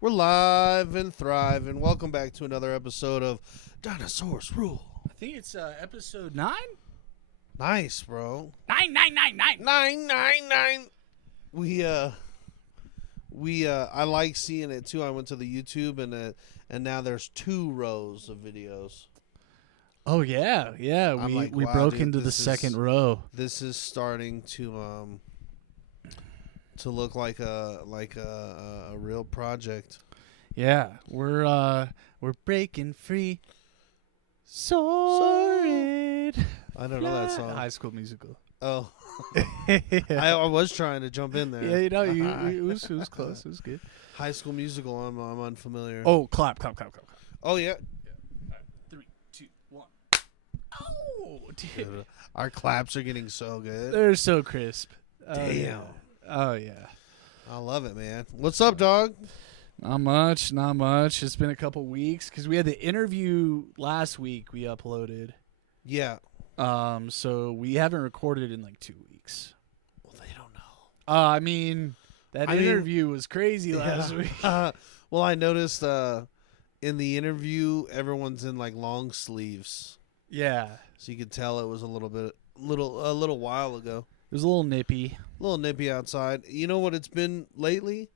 We're live and thriving. Welcome back to another episode of Dinosaurs Rule. I think it's episode 9? Nice, bro. 9. 999. I like seeing it too. I went to the YouTube and now there's 2 rows of videos. Oh yeah. We wow, broke dude, into the second row. This is starting to look like a real project. Yeah, we're breaking free. Soaring. I don't know that song. High School Musical. Oh, Yeah. I was trying to jump in there. Yeah, you know, it was close. It was good. High School Musical. I'm unfamiliar. Oh, clap. Oh yeah. 3, 2, 1. Oh, dude. Our claps are getting so good. They're so crisp. Damn. Oh yeah. I love it, man. What's up, dog? Not much. It's been a couple weeks because we had the interview last week we uploaded. Yeah. So we haven't recorded in like 2 weeks. Well, they don't know. I mean, that interview was crazy last week. Well, I noticed in the interview, everyone's in like long sleeves, Yeah. so you could tell it was a little while ago. It was a little nippy. A little nippy outside. You know what it's been lately?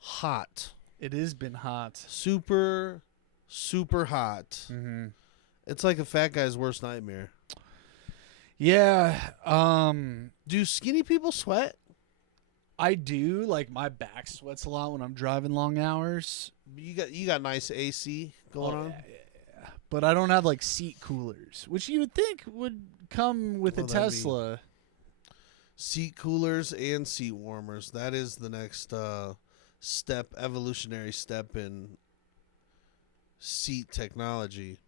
Hot. It has been hot. Super, super hot. Mm-hmm. It's like a fat guy's worst nightmare. Yeah. Do skinny people sweat? I do. Like, my back sweats a lot when I'm driving long hours. You got nice AC going on? Yeah. But I don't have, like, seat coolers, which you would think would come with a Tesla. Seat coolers and seat warmers. That is the next evolutionary step in seat technology.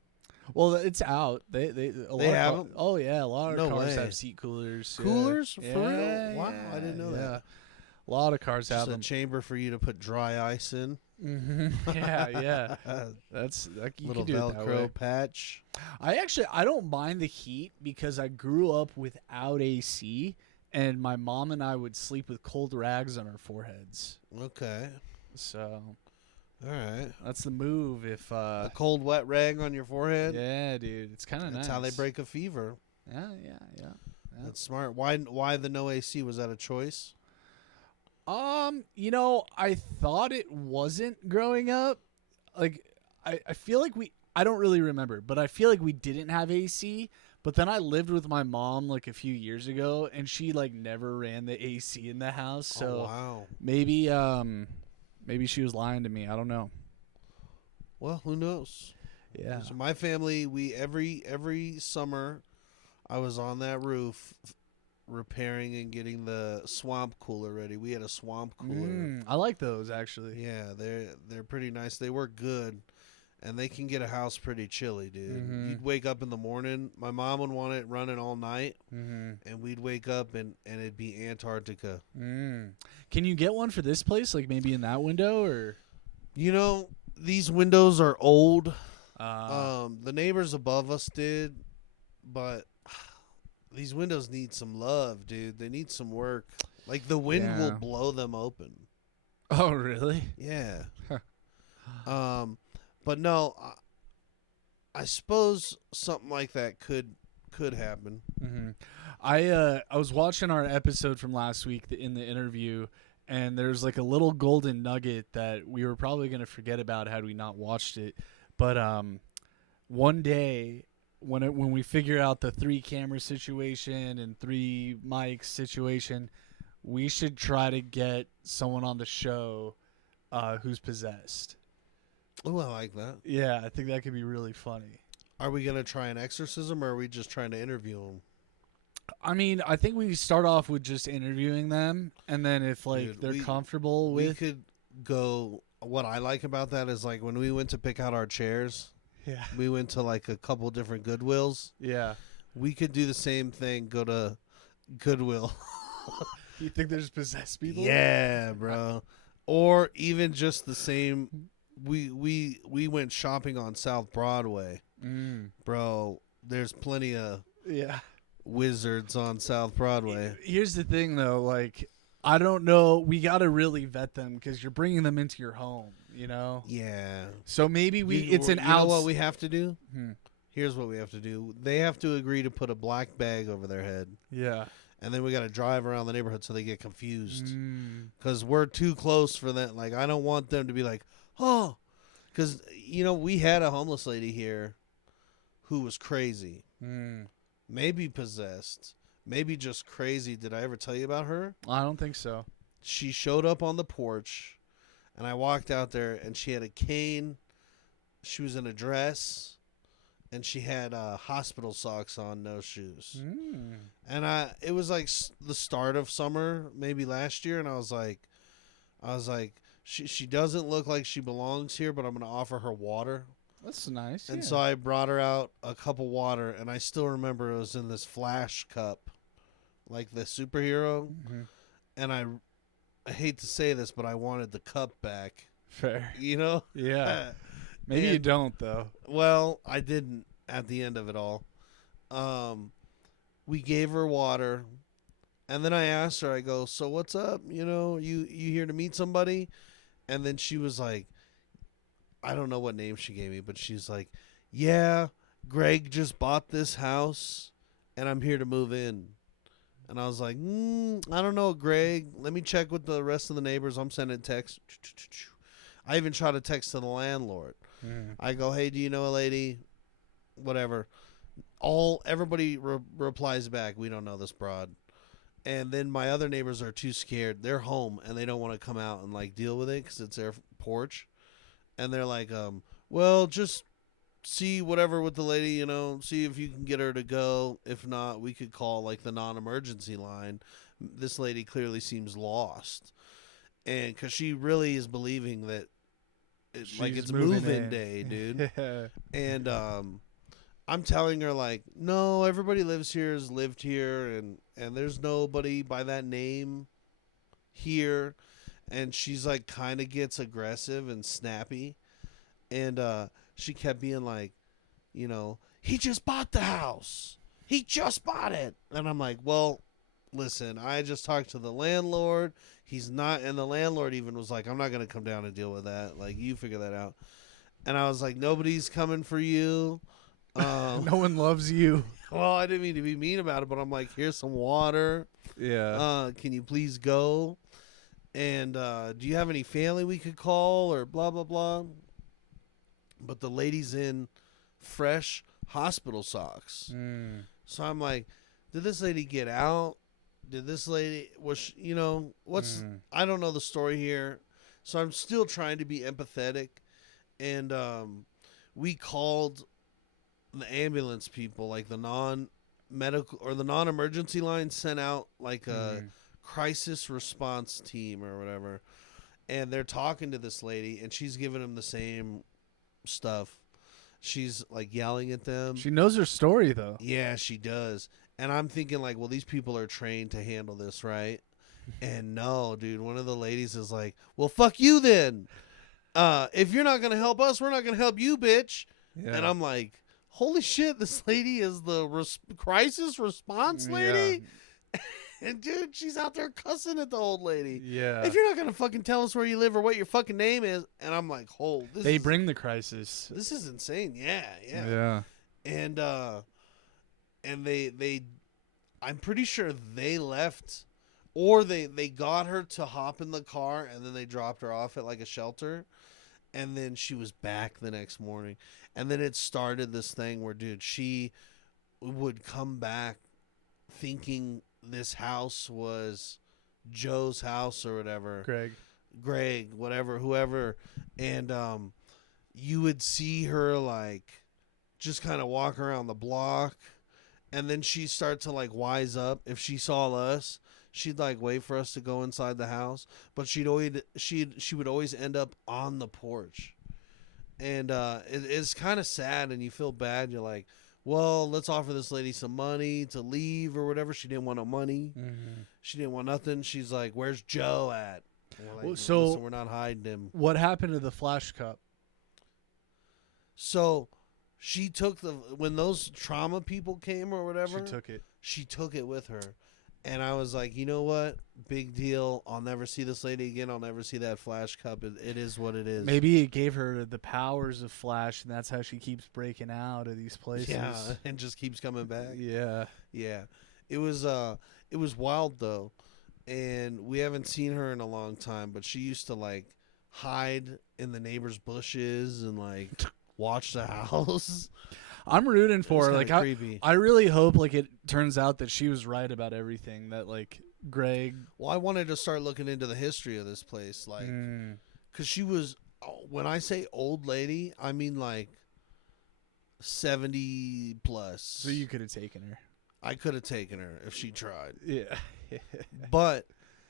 Well, it's out. They have them? Oh yeah, a lot of No cars way. have seat coolers. Coolers? Yeah. For real? Yeah, Wow, yeah, I didn't know that. A lot of cars Just have a them. chamber for you to put dry ice in. Mm-hmm. Yeah. That's you Little can do it that way. Velcro patch. I don't mind the heat because I grew up without AC, and my mom and I would sleep with cold rags on our foreheads. Okay. So, all right. that's the move. If A cold, wet rag on your forehead. yeah, dude, it's kind of nice. That's how they break a fever. Yeah. That's smart. Why the no AC? Was that a choice? I thought it wasn't growing up. Like, I feel like I don't really remember, but I feel like we didn't have AC. But then I lived with my mom like a few years ago, and she like never ran the AC in the house. So wow. maybe she was lying to me. I don't know. Well, who knows? Yeah. So my family, we every summer, I was on that roof repairing and getting the swamp cooler ready. We had a swamp cooler. I like those actually. Yeah, they're pretty nice. They work good, and they can get a house pretty chilly, dude. Mm-hmm. You'd wake up in the morning. My mom would want it running all night, and we'd wake up and it'd be Antarctica. Can you get one for this place? Like maybe in that window or? You know, these windows are old. The neighbors above us did, but these windows need some love, dude. They need some work. Like the wind will blow them open. Oh, really? Yeah. But no, I suppose something like that could happen. Mm-hmm. I was watching our episode from last week in the interview, and there's like a little golden nugget that we were probably going to forget about had we not watched it. But one day when we figure out the 3 camera situation and 3 mics situation, we should try to get someone on the show who's possessed. Oh, I like that. Yeah, I think that could be really funny. Are we going to try an exorcism, or are we just trying to interview them? I mean, I think we start off with just interviewing them, and then if they're comfortable with, we could go. What I like about that is like when we went to pick out our chairs. Yeah, we went to like a couple different Goodwills. Yeah, we could do the same thing. Go to Goodwill. You think there's possessed people? Yeah, bro. Or even just the same. We went shopping on South Broadway. Bro, there's plenty of wizards on South Broadway. Here's the thing, though. Like, I don't know. We got to really vet them because you're bringing them into your home, Yeah. So maybe it's an You know what we have to do? Here's what we have to do. They have to agree to put a black bag over their head. Yeah. And then we got to drive around the neighborhood so they get confused. Because we're too close for that. Like, I don't want them to be like, oh. Because, we had a homeless lady here who was crazy. Maybe possessed. Maybe just crazy. Did I ever tell you about her? I don't think so. She showed up on the porch, and I walked out there, and she had a cane. She was in a dress, and she had hospital socks on, no shoes. And it was like the start of summer, maybe last year, and I was like, she doesn't look like she belongs here, but I'm going to offer her water. That's nice. And so I brought her out a cup of water, and I still remember it was in this Flash cup. Like the superhero. And I hate to say this, but I wanted the cup back. Fair. Yeah. Maybe you don't, though. Well, I didn't at the end of it all. We gave her water. And then I asked her, I go, so what's up? You here to meet somebody? And then she was like, I don't know what name she gave me, but she's like, yeah, Greg just bought this house, and I'm here to move in. And I was like, I don't know, Greg. Let me check with the rest of the neighbors. I'm sending text. I even tried to text to the landlord. I go, hey, do you know a lady? Whatever. Everybody replies back, we don't know this broad. And then my other neighbors are too scared. They're home, and they don't want to come out and, like, deal with it because it's their porch. And they're like, well, just see whatever with the lady, see if you can get her to go. If not, we could call like the non-emergency line. This lady clearly seems lost. And because she really is believing that it's move-in day, dude. And I'm telling her like, no, everybody lives here, has lived here, and there's nobody by that name here. And she's like kind of gets aggressive and snappy. And she kept being like, he just bought the house. He just bought it. And I'm like, well, listen, I just talked to the landlord. He's not. And the landlord even was like, I'm not going to come down and deal with that. Like, you figure that out. And I was like, nobody's coming for you. No one loves you. Well, I didn't mean to be mean about it, but I'm like, here's some water. Yeah. Can you please go? And do you have any family we could call or blah, blah, blah? But the lady's in fresh hospital socks. So I'm like, did this lady get out? Did this lady, I don't know the story here. So I'm still trying to be empathetic. And we called the ambulance people, like the non-medical or the non-emergency line sent out like a crisis response team or whatever. And they're talking to this lady, and she's giving them the same stuff. She's like yelling at them. She knows her story, though. Yeah, she does. And I'm thinking like, well, these people are trained to handle this, right? And no, dude, one of the ladies is like, well, fuck you then. If you're not going to help us, we're not going to help you, bitch. Yeah. And I'm like, holy shit, this lady is the crisis response lady? Yeah. And, dude, she's out there cussing at the old lady. Yeah. If you're not going to fucking tell us where you live or what your fucking name is. And I'm like, They bring the crisis. This is insane. Yeah. Yeah. And they I'm pretty sure they left, or they got her to hop in the car, and then they dropped her off at like a shelter. And then she was back the next morning. And then it started this thing where, dude, she would come back thinking this house was Joe's house or whatever. Greg, whatever, whoever. And you would see her, like, just kind of walk around the block. And then she'd start to, like, wise up. If she saw us, she'd, like, wait for us to go inside the house. But she would always end up on the porch. And it's kind of sad, and you feel bad. You're like, well, let's offer this lady some money to leave or whatever. She didn't want no money. Mm-hmm. She didn't want nothing. She's like, where's Joe at? And we're like, so listen, we're not hiding him. What happened to the Flash Cup? So she took when those trauma people came or whatever. She took it. She took it with her. And I was like, you know what? Big deal. I'll never see this lady again. I'll never see that Flash cup. It is what it is. Maybe it gave her the powers of Flash, and that's how she keeps breaking out of these places. Yeah, and just keeps coming back. Yeah. Yeah. It was wild though. And we haven't seen her in a long time, but she used to like hide in the neighbor's bushes and like watch the house. I'm rooting for her. Like creepy. I really hope like it turns out that she was right about everything. That like Greg. Well, I wanted to start looking into the history of this place, like, because she was. When I say old lady, I mean like 70 plus. So you could have taken her. I could have taken her if she tried. Yeah. But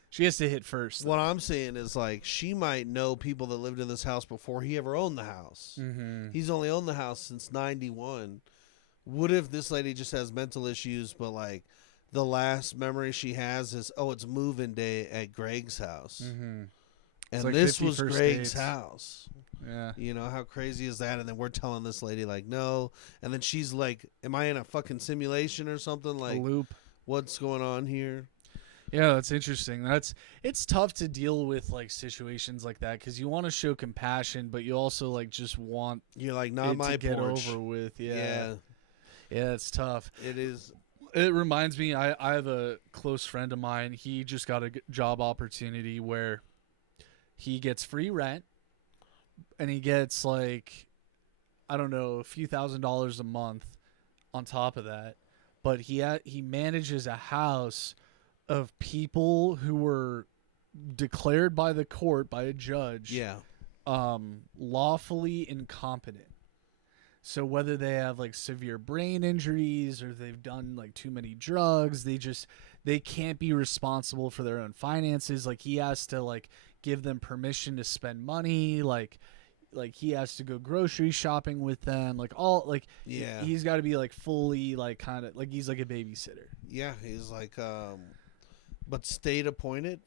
she has to hit first. What I'm saying is like she might know people that lived in this house before he ever owned the house. Mm-hmm. He's only owned the house since 91. What if this lady just has mental issues, but like the last memory she has is, oh, it's move-in day at Greg's house. Mm-hmm. And like this was Greg's dates. house. Yeah. You know, how crazy is that? And then we're telling this lady like, no. And then she's like, am I in a fucking simulation or something? Like, a loop. What's going on here? Yeah, that's interesting. It's tough to deal with like situations like that because you want to show compassion, but you also like just want you're like not my to get porch. over with. Yeah, it's tough. It is. It reminds me, I have a close friend of mine. He just got a job opportunity where he gets free rent, and he gets like, I don't know, a few $1,000s a month on top of that. But he manages a house of people who were declared by the court, by a judge, lawfully incompetent. So whether they have like severe brain injuries or they've done like too many drugs, they can't be responsible for their own finances. Like he has to like give them permission to spend money, like he has to go grocery shopping with them, like all like he's got to be like fully like kind of like he's like a babysitter. Yeah, he's like but state appointed.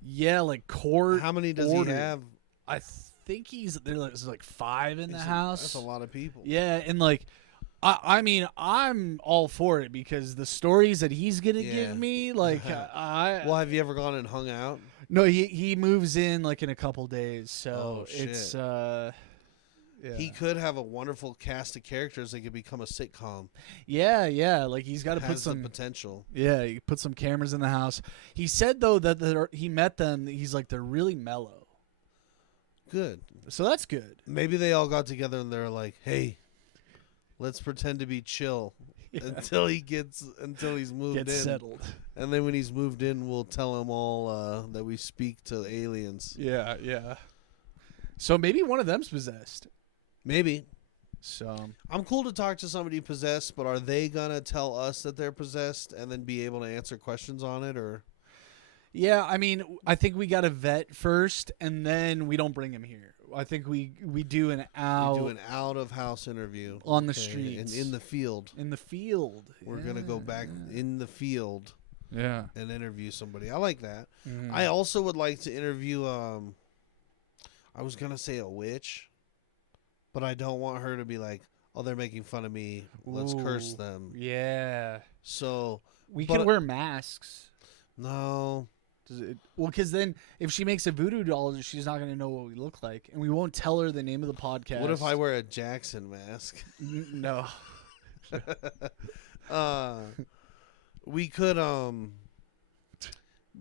Yeah, like court. How many does ordered. he have? I think there's like 5 in the house. That's a lot of people. Yeah, and like I mean, I'm all for it because the stories that he's gonna give me, like well, have you ever gone and hung out? No, he moves in like in a couple days, so it's He could have a wonderful cast of characters that could become a sitcom. Yeah, like he's got to put some potential. Yeah, he put some cameras in the house. He said though that he met them. He's like they're really mellow. Good. So that's good. Maybe they all got together and they're like, "Hey, let's pretend to be chill until he's moved in, settled." And then when he's moved in, we'll tell him all that we speak to aliens. Yeah. So maybe one of them's possessed. Maybe. So I'm cool to talk to somebody possessed, but are they gonna tell us that they're possessed and then be able to answer questions on it, or? Yeah, I mean, I think we got to vet first, and then we don't bring him here. I think we do an out of house interview on the streets and in the field. We're gonna go back in the field. Yeah, and interview somebody. I like that. Mm-hmm. I also would like to interview. I was gonna say a witch, but I don't want her to be like, "Oh, they're making fun of me. Let's curse them." Yeah. So we can wear masks. No. Well, because then if she makes a voodoo doll, she's not going to know what we look like, and we won't tell her the name of the podcast. What if I wear a Jackson mask? No. We could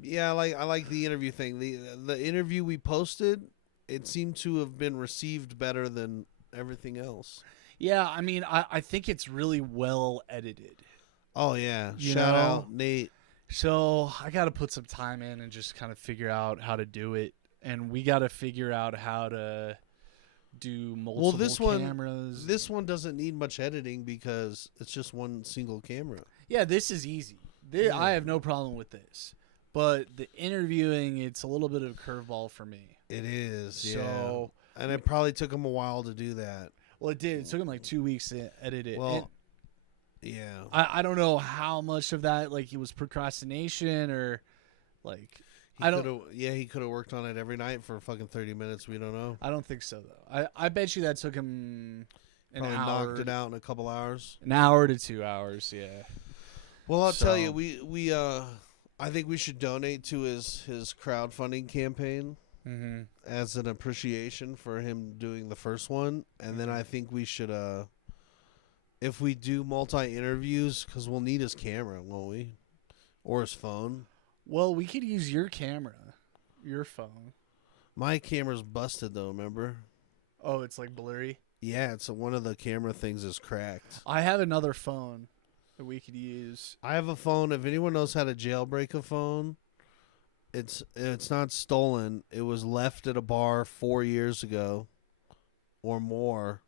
yeah, I like the interview thing. The interview we posted, it seemed to have been received better than everything else. Yeah, I mean, I think it's really well edited. Oh yeah, shout out Nate. So I got to put some time in and just kind of figure out how to do it, and we got to figure out how to do multiple cameras. This one doesn't need much editing because it's just one single camera. Yeah, this is easy. I have no problem with this, but the interviewing, it's a little bit of a curveball for me. It is. So, and it probably took him a while to do that. Well, it did. It took him like 2 weeks to edit it. Well. Yeah, I don't know how much of that like it was procrastination or like he could have worked on it every night for fucking 30 minutes. We don't know. I don't think so though. I bet you that took him Probably knocked it out in a couple hours. An hour to 2 hours. Yeah. Well, I'll tell you, we I think we should donate to his crowdfunding campaign as an appreciation for him doing the first one, and then I think we should if we do multi-interviews, because we'll need his camera, won't we? Or his phone. Well, we could use your camera, your phone. My camera's busted though. Remember? Oh, it's like blurry. Yeah, it's one of the camera things is cracked. I have another phone that we could use. I have a phone. If anyone knows how to jailbreak a phone, it's not stolen. It was left at a bar 4 years ago or more.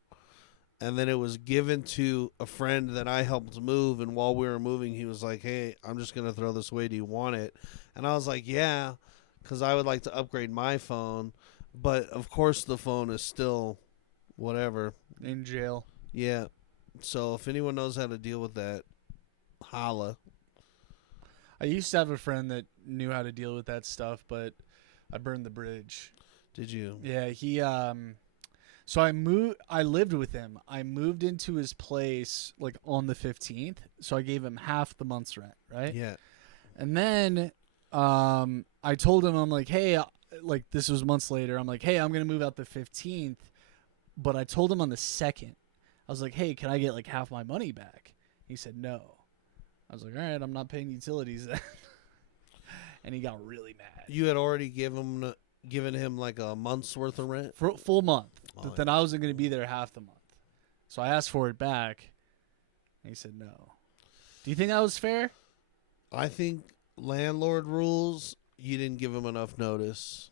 And then it was given to a friend that I helped move. And while we were moving, he was like, hey, I'm just going to throw this away. Do you want it? And I was like, yeah, because I would like to upgrade my phone. But, of course, the phone is still whatever. In jail. Yeah. So if anyone knows how to deal with that, holla. I used to have a friend that knew how to deal with that stuff, but I burned the bridge. Did you? Yeah, he so I lived with him. I moved into his place like on the 15th, so I gave him half the month's rent, right? Yeah. And then I told him, I'm like, hey, like this was months later. I'm like, hey, I'm going to move out the 15th, but I told him on the 2nd. I was like, hey, can I get like half my money back? He said no. I was like, all right, I'm not paying utilities then. And he got really mad. You had already given him like a month's worth of rent? For full month. But then I wasn't going to be there half the month. So I asked for it back. And he said no. Do you think that was fair? I think landlord rules, you didn't give him enough notice.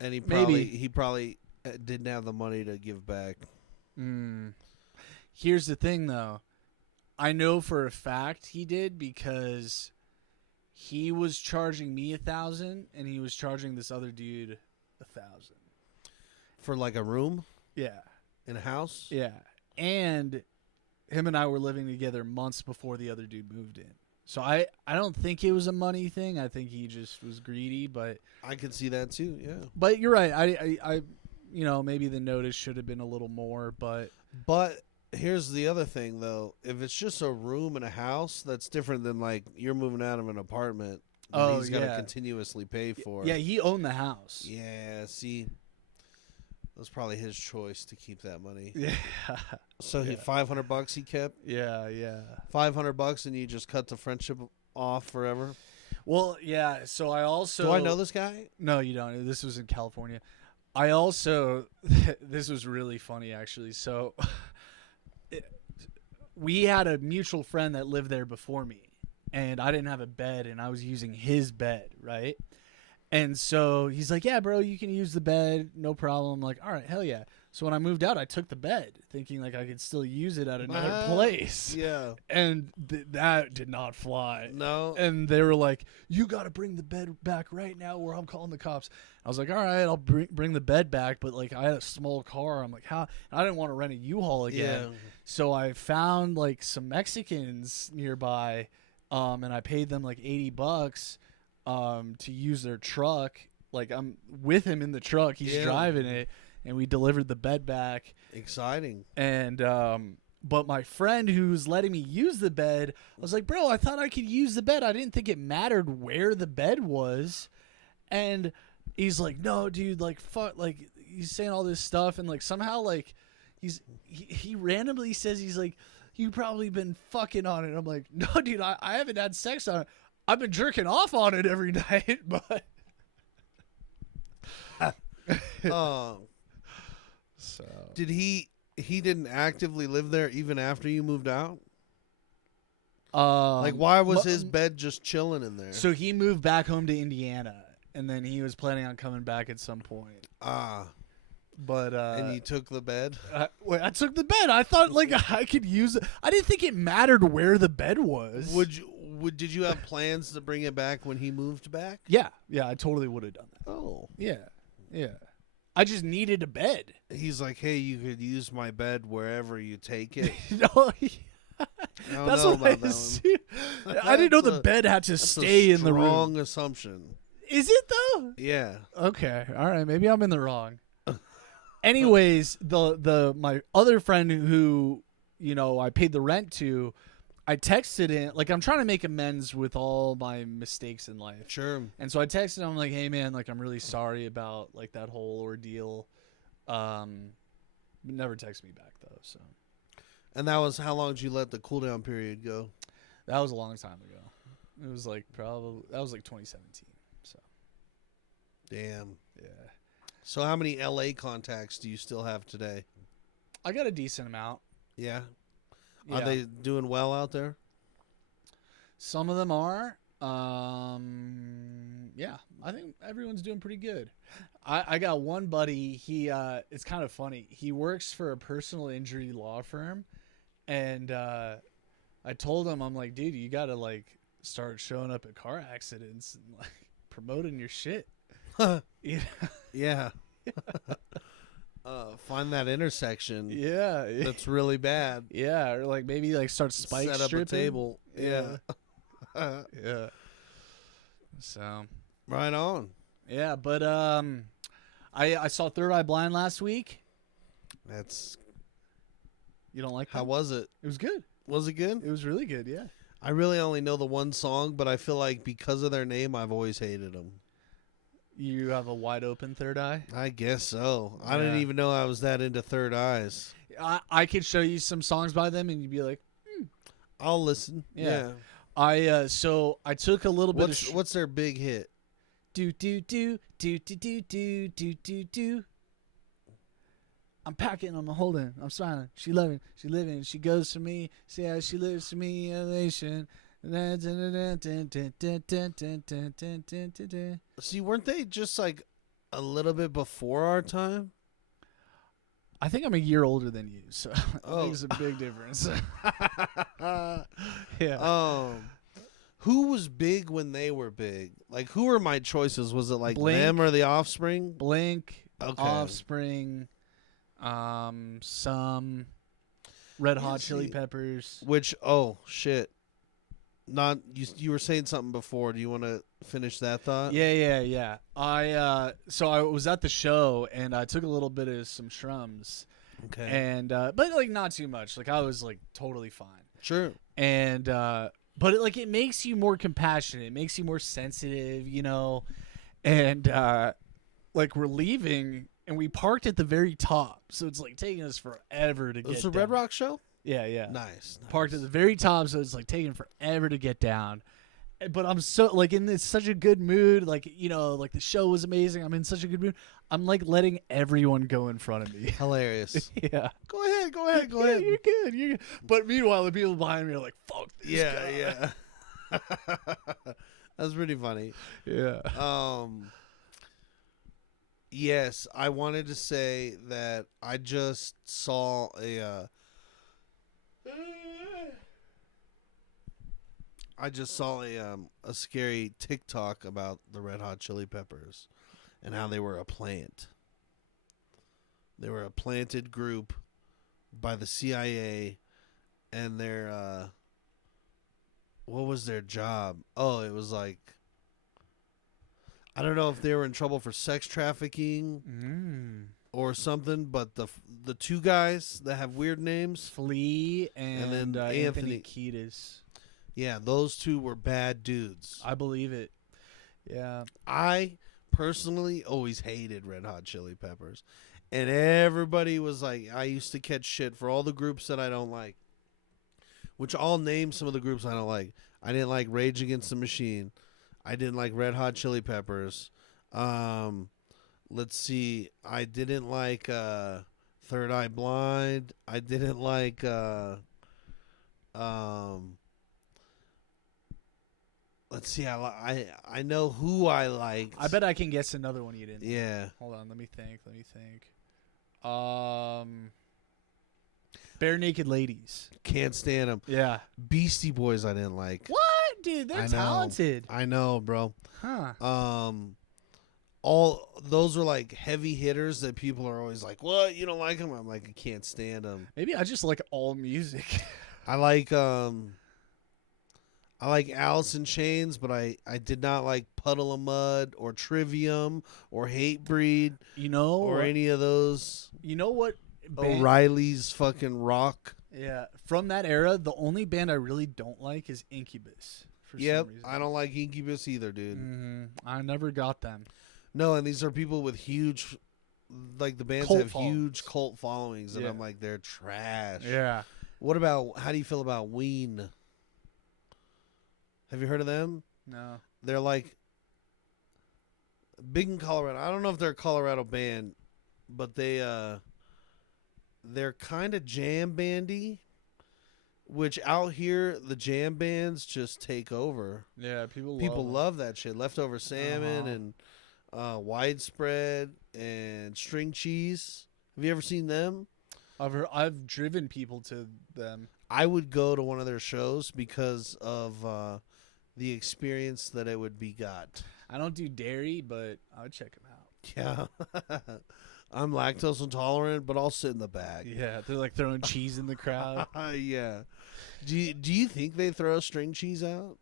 And he probably didn't have the money to give back. Here's the thing, though. I know for a fact he did because he was charging me $1,000 and he was charging this other dude $1,000 for like a room. Yeah, in a house. Yeah, and him and I were living together months before the other dude moved in. So I don't think it was a money thing. I think he just was greedy. But I could see that too. Yeah. But you're right. I maybe the notice should have been a little more. But here's the other thing, though. If it's just a room in a house, that's different than like you're moving out of an apartment that he's got to continuously pay for. Yeah, he owned the house. Yeah, see, it was probably his choice to keep that money. Yeah. So $500 he kept. Yeah. $500 and you just cut the friendship off forever. Well, yeah. So I also do I know this guy? No, you don't. This was in California. I also this was really funny actually. So. We had a mutual friend that lived there before me, and I didn't have a bed, and I was using his bed, right? And so he's like, yeah, bro, you can use the bed, no problem. I'm like, all right, hell yeah. So when I moved out, I took the bed, thinking like I could still use it at another place. Yeah. And that did not fly. No. And they were like, you got to bring the bed back right now or I'm calling the cops. I was like, all right, I'll bring the bed back. But like I had a small car. I'm like, how? I didn't want to rent a U-Haul again. Yeah. So I found like some Mexicans nearby and I paid them like $80 to use their truck. Like I'm with him in the truck. He's driving it. And we delivered the bed back. Exciting. And but my friend who's letting me use the bed, I was like, bro, I thought I could use the bed. I didn't think it mattered where the bed was. And he's like, no, dude, like fuck, like he's saying all this stuff, and like somehow like he randomly says he's like, you probably been fucking on it. I'm like, no, dude, I haven't had sex on it. I've been jerking off on it every night, but So did he didn't actively live there even after you moved out? Like why was his bed just chilling in there? So he moved back home to Indiana, and then he was planning on coming back at some point. But and you took the bed? I took the bed. I thought like I could use it. I didn't think it mattered where the bed was. Did you have plans to bring it back when he moved back? Yeah, I totally would have done that. Oh. Yeah. I just needed a bed. He's like, hey, you could use my bed wherever you take it. No, that's what I assumed. I didn't know the bed had to stay in the room. Wrong assumption. Is it though? Yeah. Okay. All right. Maybe I'm in the wrong. Anyways, my other friend who I paid the rent to, I texted him, like, I'm trying to make amends with all my mistakes in life. Sure. And so I texted him, like, hey, man, like, I'm really sorry about, like, that whole ordeal. Never texted me back, though, so. And that was how long did you let the cooldown period go? That was a long time ago. It was, like, that was, like, 2017, so. Damn. Yeah. So how many LA contacts do you still have today? I got a decent amount. Yeah. Yeah. Are they doing well out there? Some of them are. Yeah, I think everyone's doing pretty good. I got one buddy. He it's kind of funny. He works for a personal injury law firm, and I told him, I'm like, dude, you gotta like start showing up at car accidents and like promoting your shit. Yeah. Find that intersection. Yeah, That's really bad. yeah, or like maybe like start spike Set up stripping. a table. Yeah. Yeah. So. Right on. Yeah, but I saw Third Eye Blind last week. That's. You don't like that? How was it? It was good. Was it good? It was really good, yeah. I really only know the one song, but I feel like because of their name, I've always hated them. You have a wide open third eye? I guess so. I didn't Yeah. even know I was that into Third Eyes. I could show you some songs by them and you'd be like, I'll listen. Yeah. Yeah. So I took a little bit of What's their big hit? do do do do do do do do do do. I'm packing, I'm holding, I'm smiling. She loving, she living, she goes for me. See how she lives for me, elation. See, weren't they just like a little bit before our time? I think I'm a year older than you, so I Oh. think it's a big difference. Yeah. Who was big when they were big? Like, who were my choices? Was it like Blink. them or the Offspring? Blink, Okay. Offspring, some Red Hot Chili see. Peppers. Which, oh shit, not you. You were saying something before. Do you want to finish that thought? Yeah. So I was at the show and I took a little bit of some shrooms, Okay. and but like not too much. Like I was like totally fine. Sure. And but it makes you more compassionate. It makes you more sensitive, you know. And like we're leaving and we parked at the very top, so it's like taking us forever to get. It's a down. Red Rock show. Yeah. Nice. Parked at the very top, so it's like taking forever to get down. But I'm so like in such a good mood. Like, you know, like the show was amazing. I'm in such a good mood. I'm like letting everyone go in front of me. Hilarious. Yeah. Go ahead. Go ahead. Go Yeah, ahead. you're good. But meanwhile, the people behind me are like, "Fuck this guy." Yeah. That's pretty funny. Yeah. Yes, I wanted to say that I just saw a scary TikTok about the Red Hot Chili Peppers and how they were a plant. They were a planted group by the CIA, and their what was their job? Oh, it was like, I don't know if they were in trouble for sex trafficking or something, but the two guys that have weird names, Flea and then Anthony Kiedis. yeah, those two were bad dudes. I believe it. Yeah. I personally always hated Red Hot Chili Peppers, and everybody was like, I used to catch shit for all the groups that I don't like, which I'll name some of the groups I don't like. I didn't like Rage Against the Machine. I didn't like Red Hot Chili Peppers. Let's see. I didn't like Third Eye Blind. I didn't like let's see. I know who I liked. I bet I can guess another one you didn't. Yeah. Hold on, let me think. Bare Naked Ladies. Can't stand them. Yeah. Beastie Boys I didn't like. What? Dude, they're I know. talented. I know, bro. Huh. All those are like heavy hitters that people are always like, "What? You don't like them?" I'm like, I can't stand them. Maybe I just like all music. I like Alice in Chains, but I did not like Puddle of Mud or Trivium or Hatebreed You know, or any of those. you know what? band- O'Reilly's fucking rock. Yeah, from that era, the only band I really don't like is Incubus. For some reason. I don't like Incubus either, dude. I never got them. No, and these are people with huge, like the bands Cult have followings. huge cult followings, and Yeah. I'm like, they're trash. Yeah. How do you feel about Ween? Have you heard of them? No. They're like big in Colorado. I don't know if they're a Colorado band, but they're kind of jam bandy, which out here the jam bands just take over. Yeah, people Love that shit. Leftover Salmon and Widespread and String Cheese. Have you ever seen them? I've driven people to them. I would go to one of their shows because of the experience that it would be got. I don't do dairy, but I would check them out. Yeah. I'm lactose intolerant, but I'll sit in the back. Yeah, they're like throwing cheese in the crowd. Yeah. Do you think they throw string cheese out?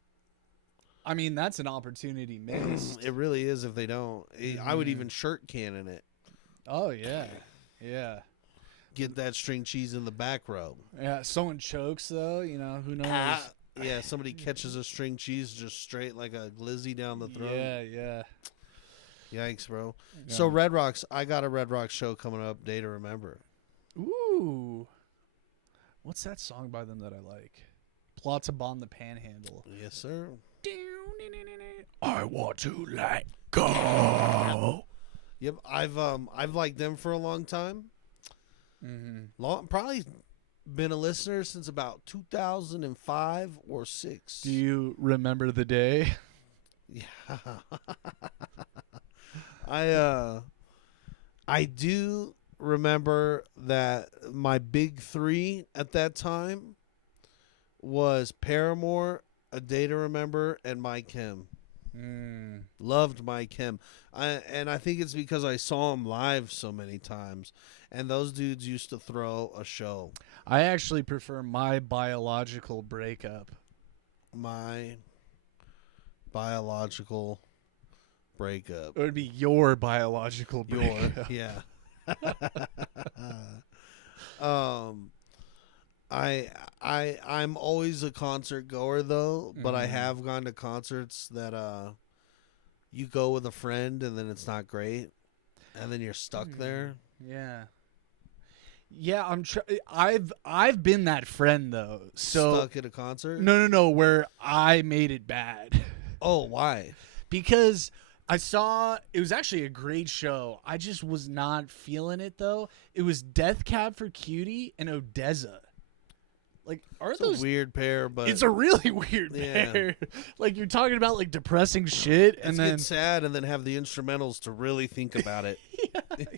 I mean, that's an opportunity missed. It really is if they don't. I would even shirt cannon it. Oh, yeah. Yeah. Get that string cheese in the back row. Yeah, someone chokes, though. Who knows? Yeah, somebody catches a string cheese just straight like a glizzy down the throat. Yeah. Yikes, bro. Yeah. So Red Rocks, I got a Red Rocks show coming up, Day to Remember. Ooh. What's that song by them that I like? Plots Upon the Panhandle. Yes, sir. I want to let go. Yep, I've liked them for a long time. Probably been a listener since about 2005 or 6. Do you remember the day? Yeah. I do remember that my big 3 at that time was Paramore, A Day to Remember, and My Chem. Loved My Chem. And I think it's because I saw them live so many times. And those dudes used to throw a show. I actually prefer My Biological Breakup. My Biological Breakup. It would be Your Biological Breakup. Yeah. I'm always a concert goer though, but I have gone to concerts that you go with a friend and then it's not great, and then you're stuck there. Yeah. Yeah, I've been that friend though. So Stuck at a concert? No, where I made it bad. Oh, why? Because I saw it was actually a great show. I just was not feeling it though. It was Death Cab for Cutie and Odessa. Like, It's a weird pair, but it's a really weird pair. Like, you're talking about like depressing shit, and then get sad, and then have the instrumentals to really think about it. And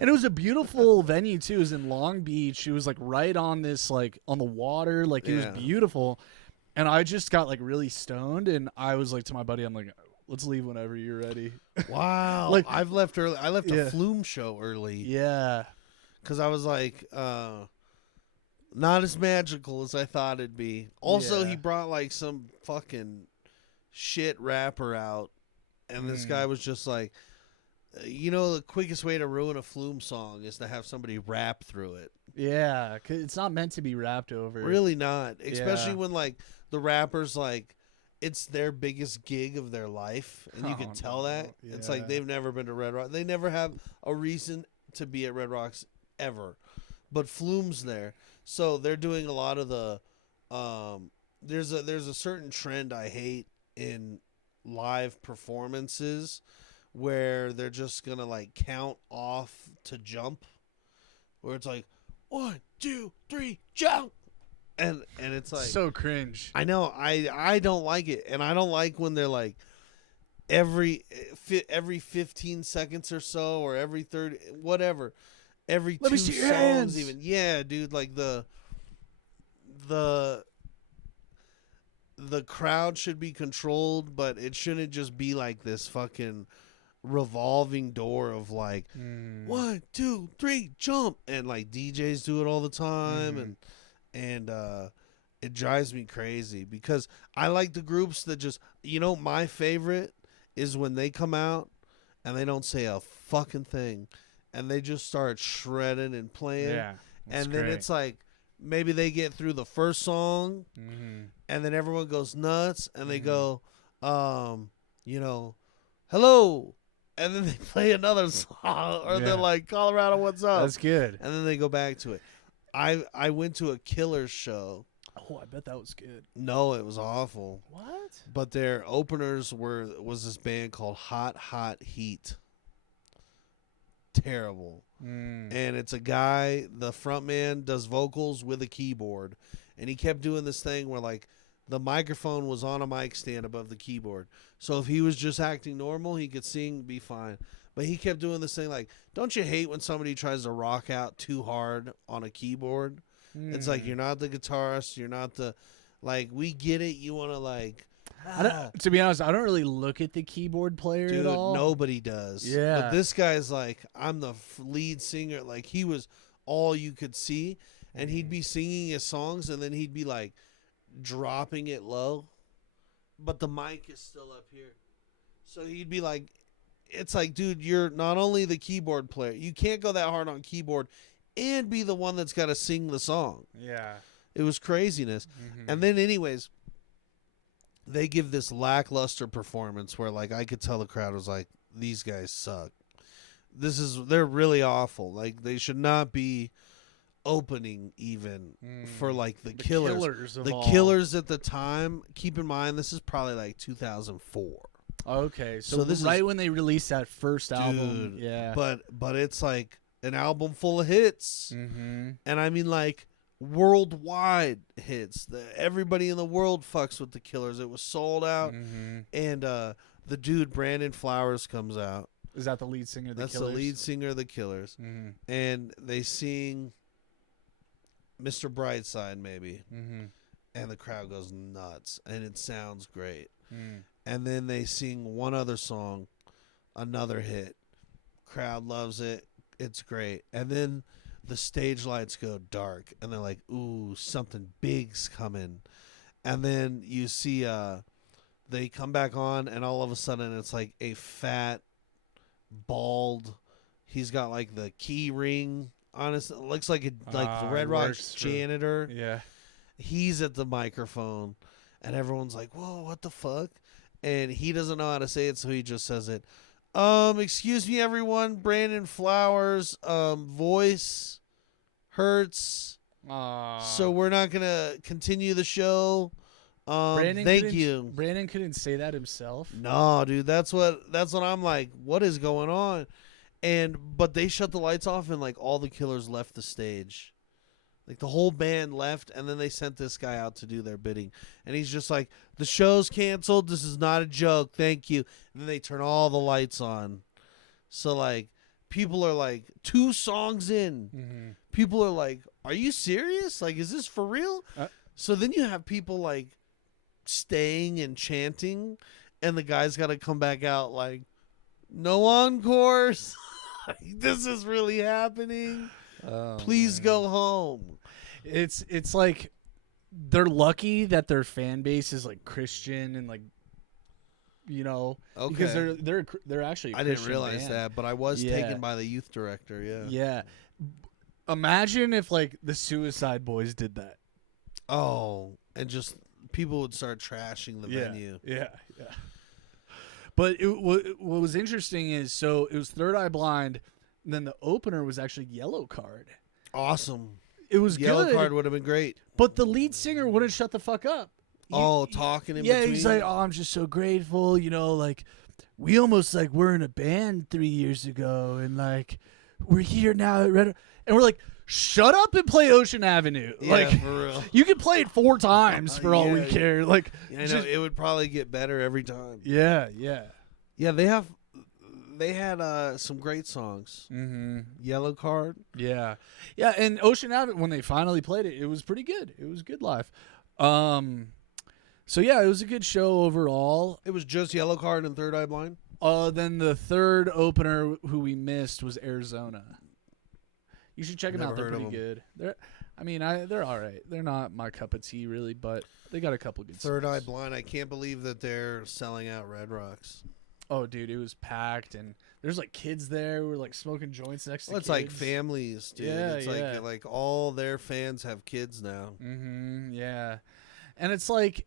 it was a beautiful venue too. It was in Long Beach. It was like right on this, like on the water. Like, it was beautiful. And I just got like really stoned, and I was like to my buddy, I'm like, let's leave whenever you're ready. Wow. Like, I've left early. I left a Flume show early. Yeah. Because I was like, not as magical as I thought it'd be. Also, he brought like some fucking shit rapper out, and this guy was just like, the quickest way to ruin a Flume song is to have somebody rap through it. Yeah, 'cause it's not meant to be rapped over. Really not. Especially when like the rapper's like, it's their biggest gig of their life, and you can tell that. Yeah. It's like they've never been to Red Rock. They never have a reason to be at Red Rocks ever. But Flume's there. So they're doing a lot of the there's a certain trend I hate in live performances where they're just gonna like count off to jump, where it's like 1, 2, 3, jump, and it's like so cringe. I know, I don't like it, and I don't like when they're like every 15 seconds or so, or every 30, whatever, every Let 2 me see your songs hands. even. Yeah, dude, like the crowd should be controlled, but it shouldn't just be like this fucking revolving door of like 1, 2, 3, jump, and like DJs do it all the time, and it drives me crazy because I like the groups that just, my favorite is when they come out and they don't say a fucking thing and they just start shredding and playing. Yeah, and then it's like maybe they get through the first song, Mm-hmm. and then everyone goes nuts, and they go, you know, hello, and then they play another song, or they're like, Colorado, what's up? That's good. And then they go back to it. I went to a Killers show. Oh, I bet that was good. No, it was awful. What? But their openers was this band called Hot Hot Heat. Terrible. And it's a guy, the front man does vocals with a keyboard, and he kept doing this thing where like the microphone was on a mic stand above the keyboard. So if he was just acting normal, he could sing, be fine. But he kept doing this thing like, don't you hate when somebody tries to rock out too hard on a keyboard? It's like, you're not the guitarist, you're not the, like, we get it, you want to like, to be honest, I don't really look at the keyboard player dude, at all. nobody does. Yeah. But this guy's like, I'm the lead singer. Like, he was all you could see, and he'd be singing his songs, and then he'd be like dropping it low, but the mic is still up here. So he'd be like, it's like, dude, you're not only the keyboard player, you can't go that hard on keyboard and be the one that's got to sing the song. Yeah. It was craziness. And then anyways, they give this lackluster performance where like I could tell the crowd was like, these guys suck. They're really awful. Like, they should not be opening even for like the Killers. The Killers at the time, keep in mind this is probably like 2004. Okay, so this right is, when they released that first album, dude, yeah. But it's like an album full of hits, and I mean like worldwide hits. Everybody in the world fucks with the Killers. It was sold out, and the dude Brandon Flowers comes out. Is that the lead singer of the That's Killers? the lead singer of the Killers, and they sing Mr. Brightside maybe, and the crowd goes nuts, and it sounds great. And then they sing one other song, another hit. Crowd loves it. It's great. And then the stage lights go dark, and they're like, ooh, something big's coming. And then you see they come back on, and all of a sudden it's like a fat, bald, he's got like the key ring on his, it looks like the Red Rock's janitor. Yeah. He's at the microphone, and everyone's like, whoa, what the fuck? And he doesn't know how to say it, so he just says it. Excuse me, everyone. Brandon Flowers' voice hurts, so we're not gonna continue the show. Thank you. Brandon couldn't say that himself. No, dude, that's what I'm like. What is going on? But they shut the lights off, and like all the Killers left the stage. Like the whole band left, and then they sent this guy out to do their bidding. And he's just like, the show's canceled. This is not a joke. Thank you. And then they turn all the lights on. So, like, people are like, 2 songs in. People are like, are you serious? Like, is this for real? So then you have people, like, staying and chanting, and the guy's got to come back out like, no encores. This is really happening. Please go home. It's like they're lucky that their fan base is like Christian and like, you know, because they're actually a I didn't Christian realize band. that, but I was taken by the youth director. Yeah. Imagine if like the Suicide Boys did that. Oh, and just people would start trashing the venue. Yeah. But what was interesting is, so it was Third Eye Blind, and then the opener was actually Yellow Card. Awesome. It was Yellow good. Card would have been great. But the lead singer wouldn't shut the fuck up. Talking in between. Yeah, he's like, oh, I'm just so grateful, you know, like, we almost, like, were in a band 3 years ago, and, like, we're here now at Red... And we're like, shut up and play Ocean Avenue. Yeah, like, for real. You can play it 4 times for all we care. Like, I know, it would probably get better every time. Yeah. Yeah, they had some great songs. Yellow Card. Yeah, and Ocean Avenue, when they finally played it, it was pretty good. It was good live. So yeah, it was a good show overall. It was just Yellow Card and Third Eye Blind. Then the third opener who we missed was Arizona. You should check them out. They're pretty good. They're all right. They're not my cup of tea really, but they got a couple good Third Eye songs. Blind. I can't believe that they're selling out Red Rocks. Oh, dude, it was packed, and There's like kids there who are like smoking joints next to Well, it's kids. like families, dude. Yeah, It's like all their fans have kids now. Yeah. And it's like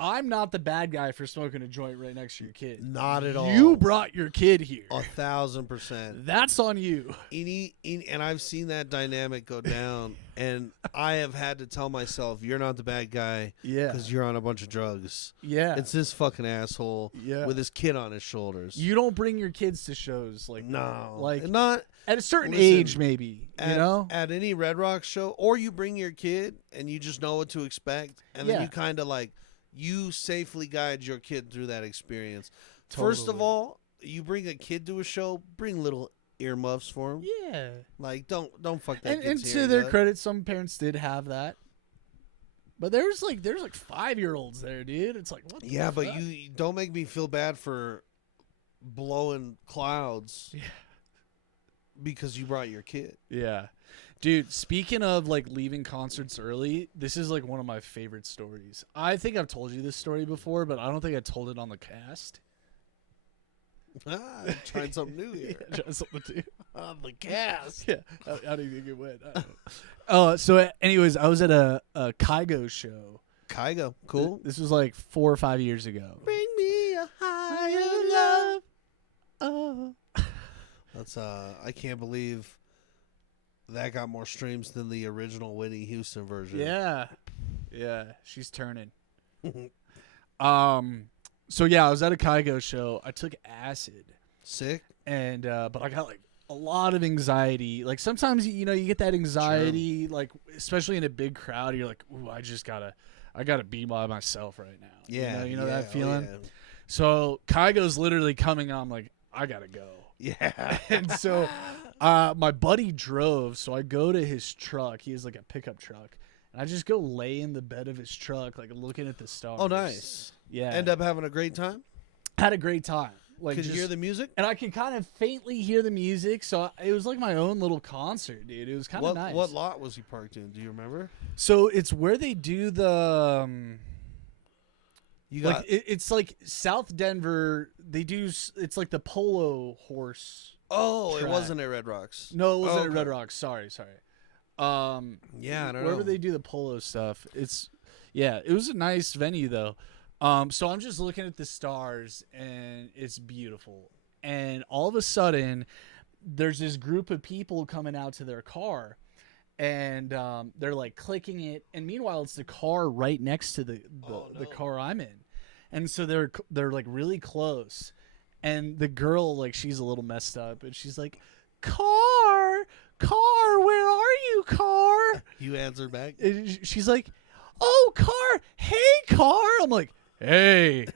I'm not the bad guy for smoking a joint right next to your kid. Not at all. You brought your kid here. 1,000%. That's on you. And I've seen that dynamic go down, and I have had to tell myself, you're not the bad guy because you're on a bunch of drugs. Yeah. It's this fucking asshole with his kid on his shoulders. You don't bring your kids to shows like no. Like not at a certain age, maybe. At any Red Rock show, or you bring your kid and you just know what to expect, and then you kind of like you safely guide your kid through that experience. Totally. First of all, you bring a kid to a show, bring little earmuffs for him. Yeah. Like don't fuck that. And to their credit, some parents did have that. But there's like 5-year-olds there, dude. It's like what? Yeah, but you don't make me feel bad for blowing clouds. Yeah. Because you brought your kid. Yeah. Dude, speaking of like leaving concerts early, this is like one of my favorite stories. I think I've told you this story before, but I don't think I told it on the cast. Trying something new here. Trying something new. On the cast. Yeah. How do you think it went? I don't know. So anyways, I was at a Kygo show. Kygo, cool. This was like 4 or 5 years ago. Bring me a higher love. Oh. That's I can't believe that got more streams than the original Whitney Houston version. Yeah. Yeah, she's turning. So yeah, I was at a Kygo show. I took acid. Sick. And but I got like a lot of anxiety. Like sometimes you get that anxiety, like especially in a big crowd, you're like, ooh, I gotta be by myself right now. Yeah. You know that feeling? Oh, yeah. So Kygo's literally coming on, I'm like, I gotta go. Yeah. And so my buddy drove, so I go to his truck. He has like a pickup truck. And I just go lay in the bed of his truck, like looking at the stars. Oh, nice. Yeah. End up having a great time? Had a great time. Like, could you hear the music? And I could kind of faintly hear the music, so it was like my own little concert, dude. It was kind of nice. What lot was he parked in? Do you remember? So it's where they do the... it's like South Denver. They do. It's like the polo horse. Oh, track. It wasn't at Red Rocks. No, it wasn't at Red Rocks. Sorry. Yeah, I don't know. Wherever they do the polo stuff, it was a nice venue though. So I'm just looking at the stars and it's beautiful. And all of a sudden, there's this group of people coming out to their car. And they're like clicking it, and meanwhile it's the car right next to the car I'm in, and so they're like really close, and the girl, like, she's a little messed up, and she's like, car, where are you, car? You answer back. And she's like, oh, car, hey, car. I'm like, hey.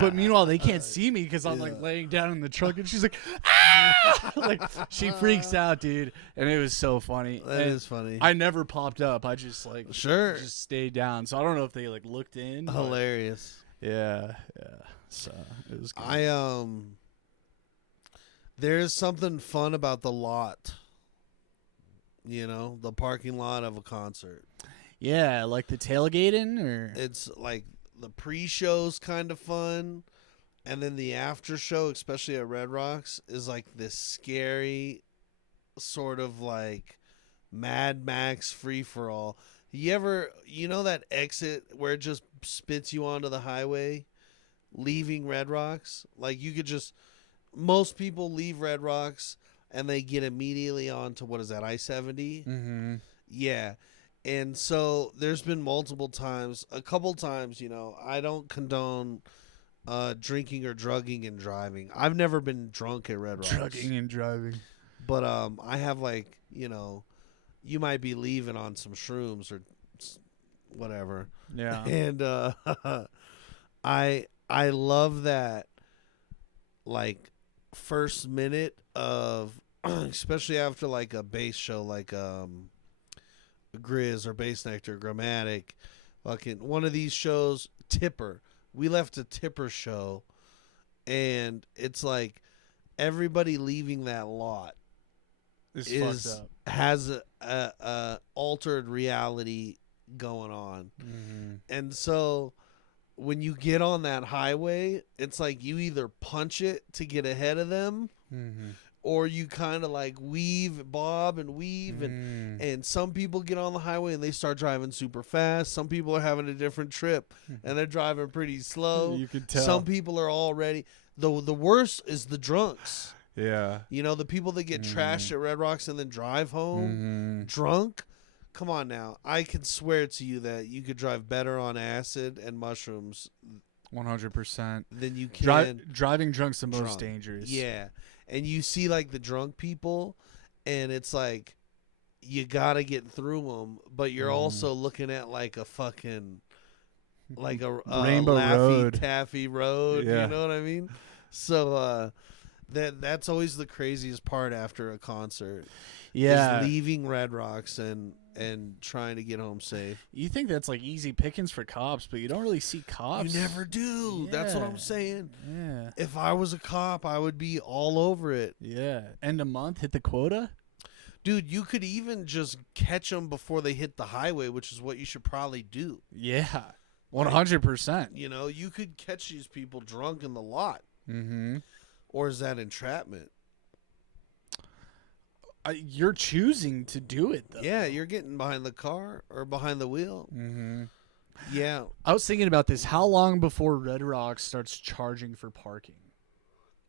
But meanwhile, they can't see me because I'm like laying down in the truck, and she's like, ah! Like she freaks out, dude, and it was so funny. That is funny. I never popped up. I just just stayed down. So I don't know if they like looked in. Hilarious. Yeah. So it was good. There's something fun about the lot. The parking lot of a concert. Yeah, like the tailgating, or it's like. The pre-show's kind of fun, and then the after show, especially at Red Rocks, is like this scary sort of like Mad Max free-for-all. You know that exit where it just spits you onto the highway, leaving Red Rocks? Like most people leave Red Rocks and they get immediately onto, what is that, I-70? Mm-hmm. Yeah. And so there's been a couple times, I don't condone drinking or drugging and driving. I've never been drunk at Red Rocks. Drugging and driving. But I have you might be leaving on some shrooms or whatever. Yeah. And I love that first minute of especially after a bass show Grizz or Bass Nectar, Grammatic, fucking one of these shows, Tipper. We left a Tipper show, and it's like everybody leaving that lot fucked up. Has a altered reality going on, and so when you get on that highway, it's like you either punch it to get ahead of them, or you kind of like bob and weave, and some people get on the highway and they start driving super fast. Some people are having a different trip and they're driving pretty slow. You can tell. Some people are already the worst is the drunks. Yeah. You know, the people that get trashed at Red Rocks and then drive home drunk. Come on now. I can swear to you that you could drive better on acid and mushrooms 100%. than you can driving drunk's the most dangerous. Yeah. And you see like the drunk people and it's like you got to get through them, but you're also looking at like a fucking like a Rainbow Laffy Road. Taffy road, Yeah. you know what I mean? So that's always the craziest part after a concert. Yeah. Is leaving Red Rocks and trying to get home safe. You think that's like easy pickings for cops, but you don't really see cops. You never do. Yeah. That's what I'm saying. Yeah. If I was a cop, I would be all over it. Yeah. End of month, hit the quota? Dude, you could even just catch them before they hit the highway, which is what you should probably do. Yeah. 100%. You know, you could catch these people drunk in the lot. Mm-hmm. Or is that entrapment? You're choosing to do it, though. Yeah, you're getting behind the car or behind the wheel. Mm-hmm. Yeah. I was thinking about this. How long before Red Rock starts charging for parking?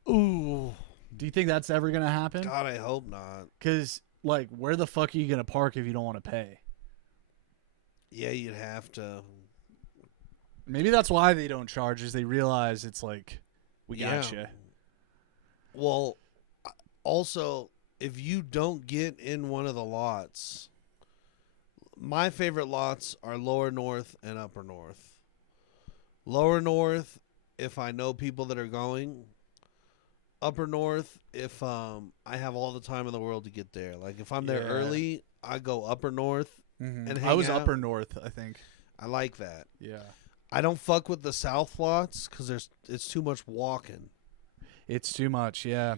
Ooh. Do you think that's ever going to happen? God, I hope not. Because, like, where the fuck are you going to park if you don't want to pay? Yeah, you'd have to. Maybe that's why they don't charge, is they realize it's like, we got you. Well, also, if you don't get in one of the lots, my favorite lots are Lower North and Upper North. Lower North, if I know people that are going. Upper North, if I have all the time in the world to get there. Like, if I'm there early, I go Upper North and hang I was out. Upper North, I think. I like that. Yeah. I don't fuck with the South lots because it's too much walking. It's too much, yeah.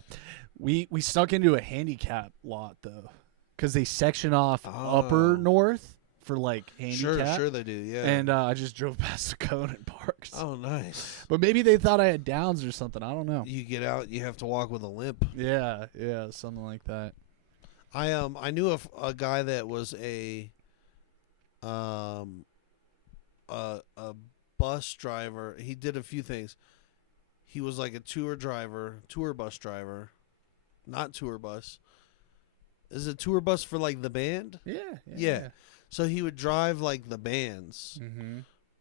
We stuck into a handicap lot, though, because they section off Upper North for, like, handicap. Sure they do, yeah. And I just drove past the cone and parked. Oh, nice. But maybe they thought I had Downs or something. I don't know. You get out, you have to walk with a limp. Yeah, something like that. I knew a guy that was a bus driver. He did a few things. He was like a tour bus driver, not tour bus. Is it tour bus for like the band? Yeah. So he would drive like the bands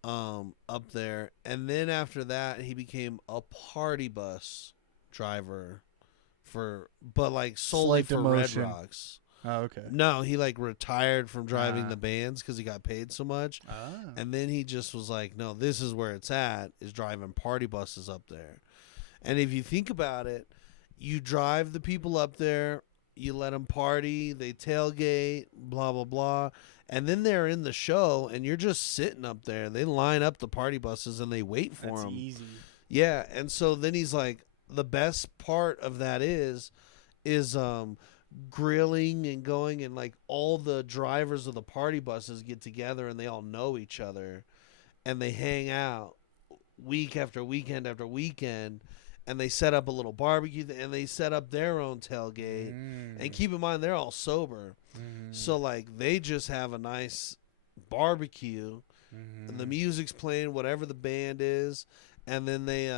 up there, and then after that he became a party bus driver but like solely Slight for demotion. Red Rocks. Oh, okay. No, he like retired from driving the bands because he got paid so much. Ah. And then he just was like, no, this is where it's at, is driving party buses up there. And if you think about it, you drive the people up there, you let them party, they tailgate, blah, blah, blah. And then they're in the show, and you're just sitting up there. They line up the party buses, and they wait for them. That's easy. Yeah, and so then he's like, the best part of that is grilling and going, and like all the drivers of the party buses get together and they all know each other and they hang out week after weekend after weekend, and they set up a little barbecue and they set up their own tailgate. And keep in mind, they're all sober. So like they just have a nice barbecue and the music's playing, whatever the band is, and then they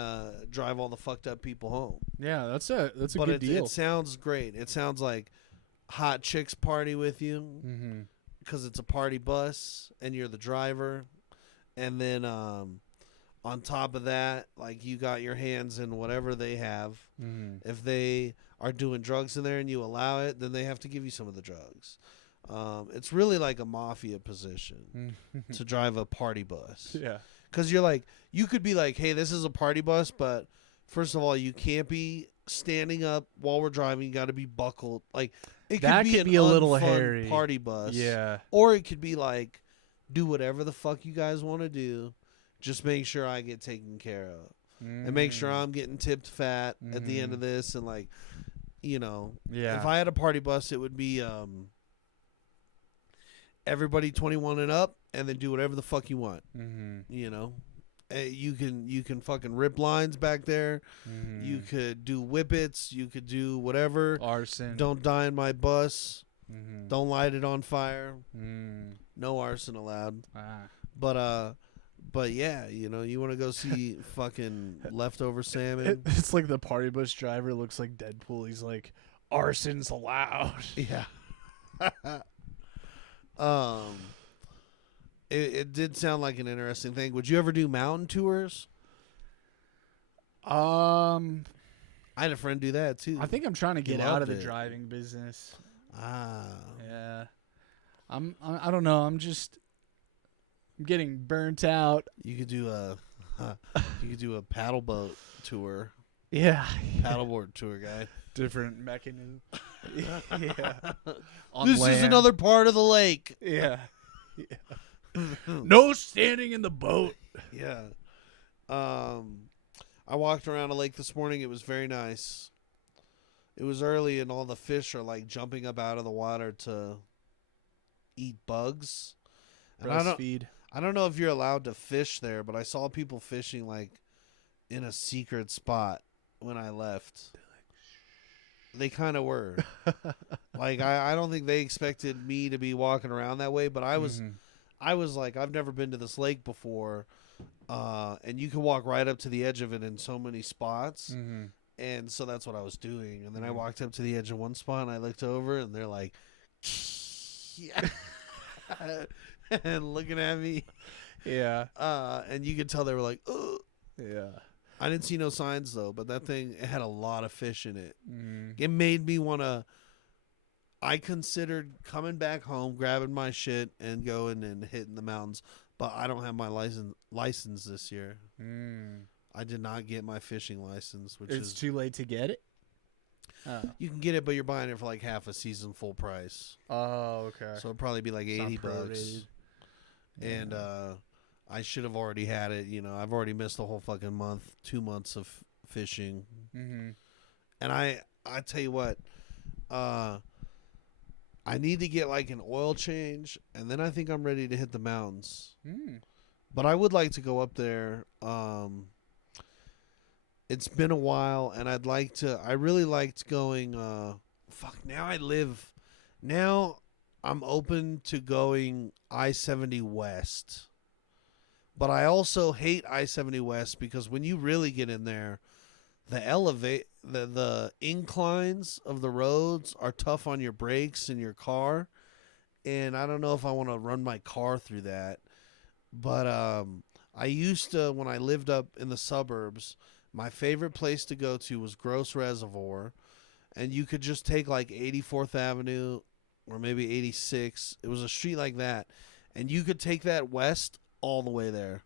drive all the fucked up people home. Yeah, that's a good deal. It sounds great. It sounds like hot chicks party with you because it's a party bus and you're the driver. And then on top of that, like, you got your hands in whatever they have. If they are doing drugs in there and you allow it, then they have to give you some of the drugs. It's really like a mafia position to drive a party bus. Yeah. Because you're like, you could be like, hey, this is a party bus, but first of all, you can't be standing up while we're driving. You got to be buckled. Like, it That could could be be an a little unfun hairy. party bus. Yeah. Or it could be like, do whatever the fuck you guys want to do. Just make sure I get taken care of. And make sure I'm getting tipped fat at the end of this. And like, you know, if I had a party bus, it would be everybody 21 and up, and then do whatever the fuck you want. You know? You can fucking rip lines back there. Mm. You could do whippets. You could do whatever. Arson. Don't die in my bus. Mm-hmm. Don't light it on fire. Mm. No arson allowed. Ah. But yeah, you know, you want to go see fucking leftover salmon. It's like the party bus driver looks like Deadpool. He's like, arson's allowed. Yeah. It did sound like an interesting thing. Would you ever do mountain tours? I had a friend do that too. I think I'm trying to He get out of the loved it. driving business. Ah. Yeah. I don't know. I'm getting burnt out. You could do a paddle boat tour. Yeah. Paddleboard tour guy. Different mechanism. Yeah. This is another part of the lake. Yeah. No standing in the boat. Yeah. I walked around a lake this morning. It was very nice. It was early and all the fish are like jumping up out of the water to eat bugs. And Breastfeed. I don't know if you're allowed to fish there, but I saw people fishing like in a secret spot when I left. They kind of were. Like I don't think they expected me to be walking around that way, but I was like, I've never been to this lake before, and you can walk right up to the edge of it in so many spots, and so that's what I was doing. And then I walked up to the edge of one spot, and I looked over, and they're like, and looking at me, Yeah. and you could tell they were like, ugh. Yeah. I didn't see no signs though, but that thing, it had a lot of fish in it. Mm. It made me want to. I considered coming back home, grabbing my shit, and going and hitting the mountains. But I don't have my license this year. Mm. I did not get my fishing license, which It's is too late to get it? Oh. you can get it, but you're buying it for like half a season full price. Oh, okay. So it'd probably be like It's not $80. prorated. And I should have already had it. You know, I've already missed the whole fucking month, 2 months of fishing. Mm-hmm. And I tell you what, I need to get like an oil change, and then I think I'm ready to hit the mountains. Mm. But I would like to go up there. It's been a while, and I really liked going, now I'm open to going I-70 West. But I also hate I-70 West because when you really get in there, the inclines of the roads are tough on your brakes in your car, and I don't know if I want to run my car through that. But I used to, when I lived up in the suburbs, my favorite place to go to was Gross Reservoir, and you could just take like 84th Avenue or maybe 86. It was a street like that, and you could take that west all the way there.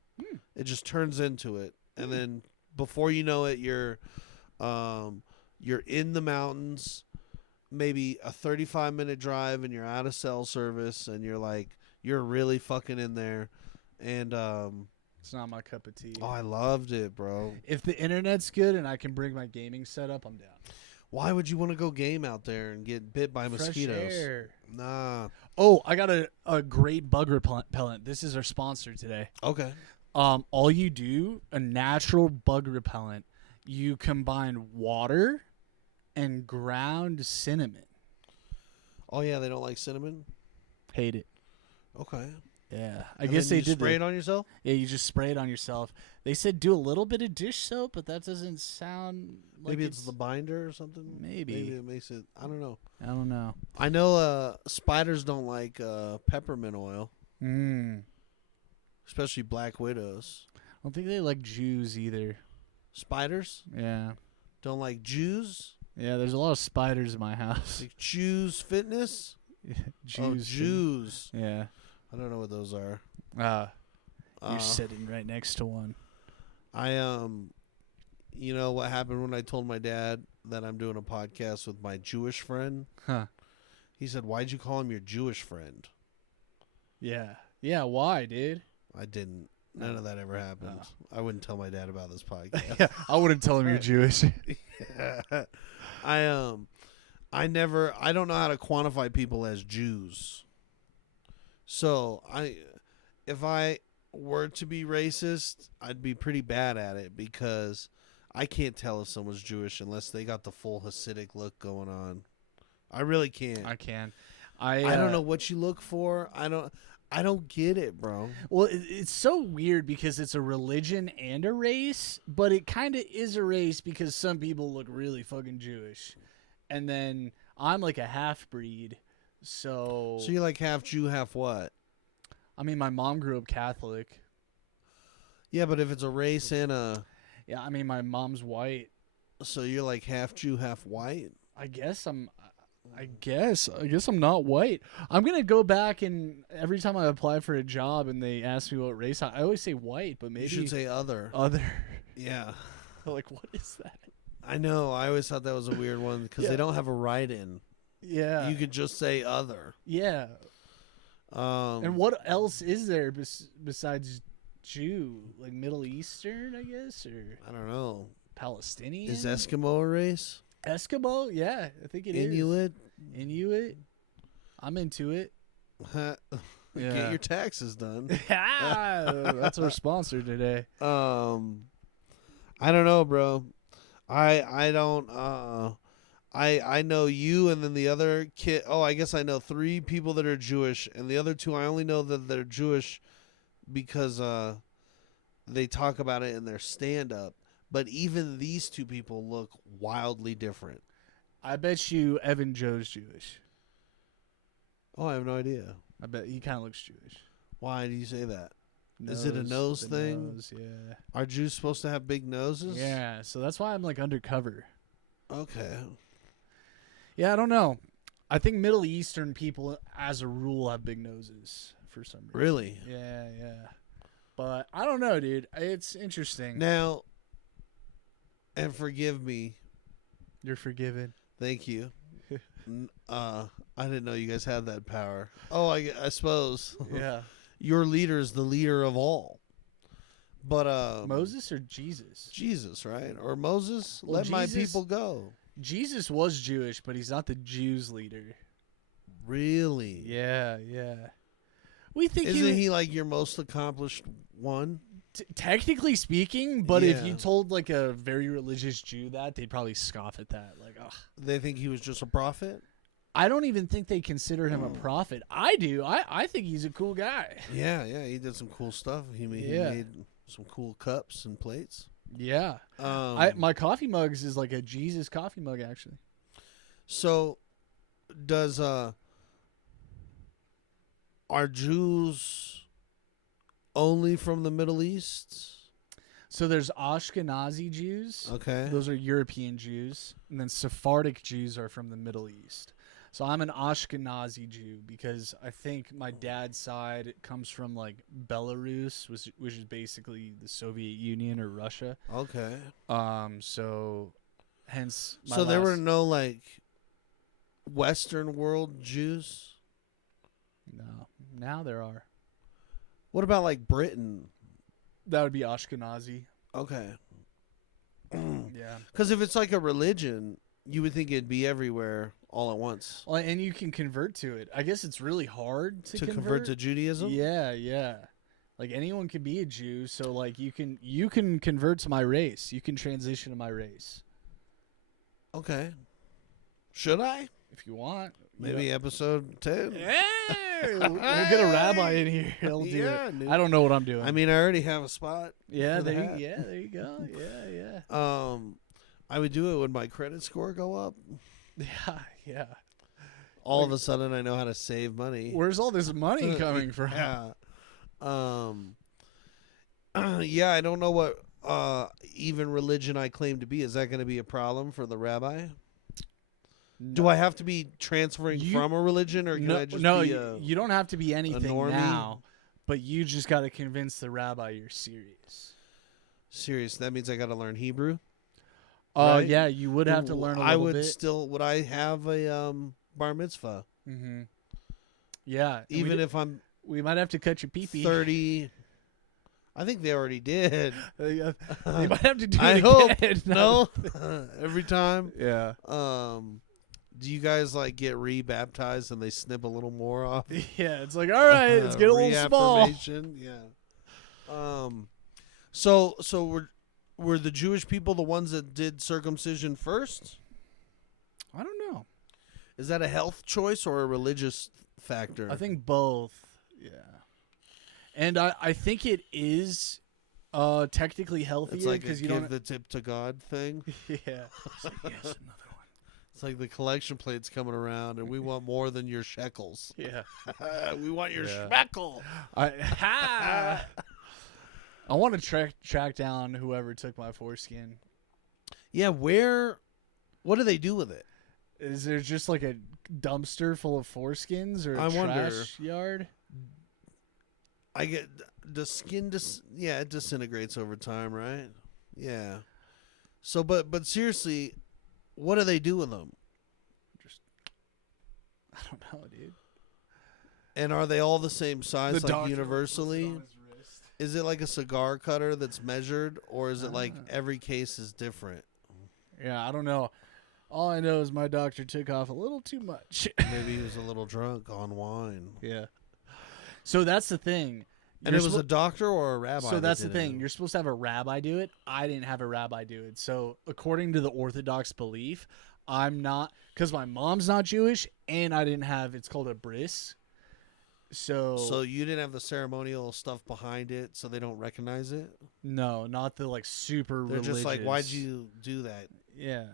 It just turns into it, and then before you know it, you're in the mountains, maybe a 35-minute drive, and you're out of cell service, and you're really fucking in there. And It's not my cup of tea. oh, I loved it, bro. If the internet's good and I can bring my gaming setup, I'm down. Why would you want to go game out there and get bit by mosquitoes? Fresh air. Nah. Oh, I got a great bug repellent. This is our sponsor today. Okay. All you do, a natural bug repellent, you combine water and ground cinnamon. Oh yeah, they don't like cinnamon. Hate it. Okay. Yeah, I And guess then they you did spray it on yourself. Yeah, you just spray it on yourself. They said do a little bit of dish soap, but that doesn't sound like Maybe it's the binder or something. Maybe it makes it. I don't know. I don't know. I know spiders don't like peppermint oil, especially black widows. I don't think they like Jews either. Spiders Yeah. don't like Jews. Yeah, there's a lot of spiders in my house. Like Jews fitness. Jews. Oh, Jews. Yeah. I don't know what those are. You're sitting right next to one. You know what happened when I told my dad that I'm doing a podcast with my Jewish friend? Huh. He said, "Why'd you call him your Jewish friend?" Yeah. Yeah, why, dude? I didn't. None of that ever happened. I wouldn't tell my dad about this podcast. Yeah, I wouldn't tell him you're Jewish. I don't know how to quantify people as Jews. So were to be racist, I'd be pretty bad at it because I can't tell if someone's Jewish unless they got the full Hasidic look going on. I really can't. I can. I don't know what you look for. I don't get it, bro. Well, it's so weird because it's a religion and a race, but it kind of is a race because some people look really fucking Jewish. And then I'm like a half-breed, so... So you're like half Jew, half what? I mean, my mom grew up Catholic. Yeah, but if it's a race and a... Yeah, I mean, my mom's white. So you're like half Jew, half white? I guess I'm not white. I'm going to go back and every time I apply for a job and they ask me what race, I always say white, but maybe... You should say other. Other. Yeah. Like, what is that? I know. I always thought that was a weird one because they don't have a write-in. Yeah. You could just say other. Yeah. And what else is there besides Jew? Like Middle Eastern, I guess? Or I don't know. Palestinian? Is Eskimo a race? Eskimo? Yeah, I think it Inuit? is. Inuit? I'm into it. Get your taxes done. That's our sponsor today. I don't know, bro. I don't I know you and then the other kid. Oh, I guess I know 3 people that are Jewish, and the other 2 I only know that they're Jewish because they talk about it in their stand-up. But even these 2 people look wildly different. I bet you Evan Joe's Jewish. Oh, I have no idea. I bet he kind of looks Jewish. Why do you say that? Is it a nose thing? Nose, yeah. Are Jews supposed to have big noses? Yeah, so that's why I'm like undercover. Okay. Yeah, I don't know. I think Middle Eastern people, as a rule, have big noses for some reason. Really? Yeah. But I don't know, dude. It's interesting. Now, and forgive me. You're forgiven. Thank you. I didn't know you guys had that power. Oh, I suppose. Yeah. Your leader is the leader of all. But Moses or Jesus? Jesus, right? Or Moses? Well, Let my people go. Jesus was Jewish, but he's not the Jews' leader. Really? Yeah. We think Isn't he like your most accomplished one? Technically speaking, but if Yeah. you told like a very religious Jew that, they'd probably scoff at that. Like, ugh. They think he was just a prophet? I don't even think they consider him a prophet. I do. I think he's a cool guy. Yeah, he did some cool stuff. He made some cool cups and plates. Yeah. My coffee mugs is like a Jesus coffee mug, actually. So, does are Jews only from the Middle East? So there's Ashkenazi Jews. Okay. Those are European Jews. And then Sephardic Jews are from the Middle East. So I'm an Ashkenazi Jew because I think my dad's side comes from like Belarus, which is basically the Soviet Union or Russia. Okay. So hence my there were no like Western world Jews? No. Now there are. What about like Britain? That would be Ashkenazi. Okay. Yeah. Because if it's like a religion, you would think it'd be everywhere all at once. Well, and you can convert to it. I guess it's really hard to convert to Judaism? Yeah. Like anyone can be a Jew, so like you can convert to my race. You can transition to my race. Okay. Should I? If you want. Maybe episode 10. Hey, we'll get a rabbi in here. He'll do it. Dude. I don't know what I'm doing. I mean, I already have a spot. Yeah, there you go. Yeah. I would do it when my credit score go up. Yeah. All of a sudden, I know how to save money. Where's all this money coming from? Yeah. Yeah, I don't know what even religion I claim to be. Is that going to be a problem for the rabbi? No. Do I have to be transferring from a religion, or can I just be you don't have to be anything normie? now, but you just got to convince the rabbi you're serious. Serious? That means I got to learn Hebrew? Right? Yeah, you would have to learn a little bit. Would I have a bar mitzvah? Mm-hmm. Yeah. Even we might have to cut your pee-pee. 30. I think they already did. They might have to do I it hope. again. No. Every time. Yeah. Do you guys like get re-baptized and they snip a little more off? Yeah, it's like, all right, let's get a little small. Yeah. So were the Jewish people the ones that did circumcision first? I don't know. Is that a health choice or a religious factor? I think both. Yeah. And I think it is technically healthier it's like because a you give don't the tip to God thing. Yeah. It's like, yes, another one. It's like the collection plate's coming around, and we want more than your shekels. Yeah. We want your shekel. I want to track down whoever took my foreskin. Yeah, what do they do with it? Is there just like a dumpster full of foreskins or a trash yard? I get the skin. It disintegrates over time, right? Yeah. So, but seriously, what do they do with them? I don't know, dude. And are they all the same size, The like universally? Is it like a cigar cutter that's measured, or is it like every case is different? Yeah, I don't know. All I know is my doctor took off a little too much. Maybe he was a little drunk on wine. Yeah. So that's the thing. And it was a doctor or a rabbi? So that's the thing. You're supposed to have a rabbi do it. I didn't have a rabbi do it. So according to the Orthodox belief, I'm not, because my mom's not Jewish, and I didn't have, it's called a bris. So you didn't have the ceremonial stuff behind it, so they don't recognize it? No, not the like super They're religious. just like, why'd you do that? Yeah,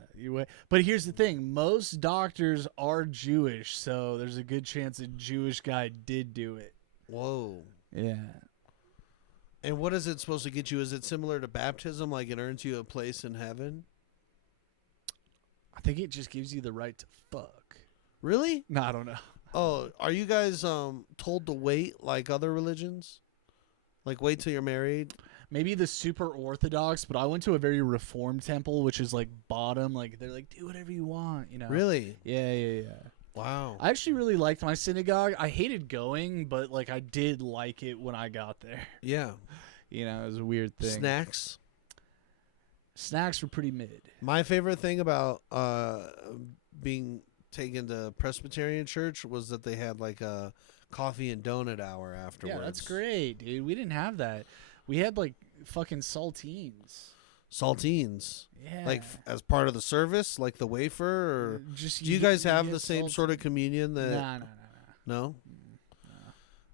but here's the thing: most doctors are Jewish, so there's a good chance a Jewish guy did do it. Whoa. Yeah. And what is it supposed to get you? Is it similar to baptism, like it earns you a place in heaven? I think it just gives you the right to fuck. Really? No, I don't know. Oh, are you guys told to wait like other religions? Like wait till you're married? Maybe the super Orthodox, but I went to a very Reformed temple, which is like bottom. Like they're like, do whatever you want, you know? Really? Yeah. Wow. I actually really liked my synagogue. I hated going, but like I did like it when I got there. Yeah. You know, it was a weird thing. Snacks were pretty mid. My favorite thing about being taken to Presbyterian church was that they had like a coffee and donut hour afterwards. Yeah, that's great, dude. We didn't have that. We had like fucking saltines. Saltines? Yeah. Like as part of the service, like the wafer? Or just do you guys have the same sort of communion that... No. No?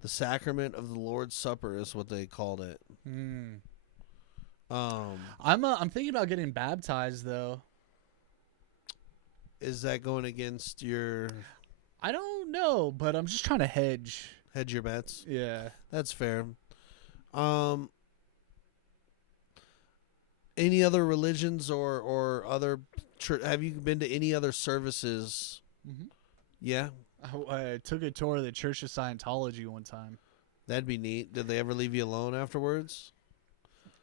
The sacrament of the Lord's Supper is what they called it. I'm thinking about getting baptized though. Is that going against your... I don't know, but I'm just trying to hedge your bets? Yeah. That's fair. Any other religions or other have you been to any other services? Mm-hmm. Yeah. I took a tour of the Church of Scientology one time. That'd be neat. Did they ever leave you alone afterwards?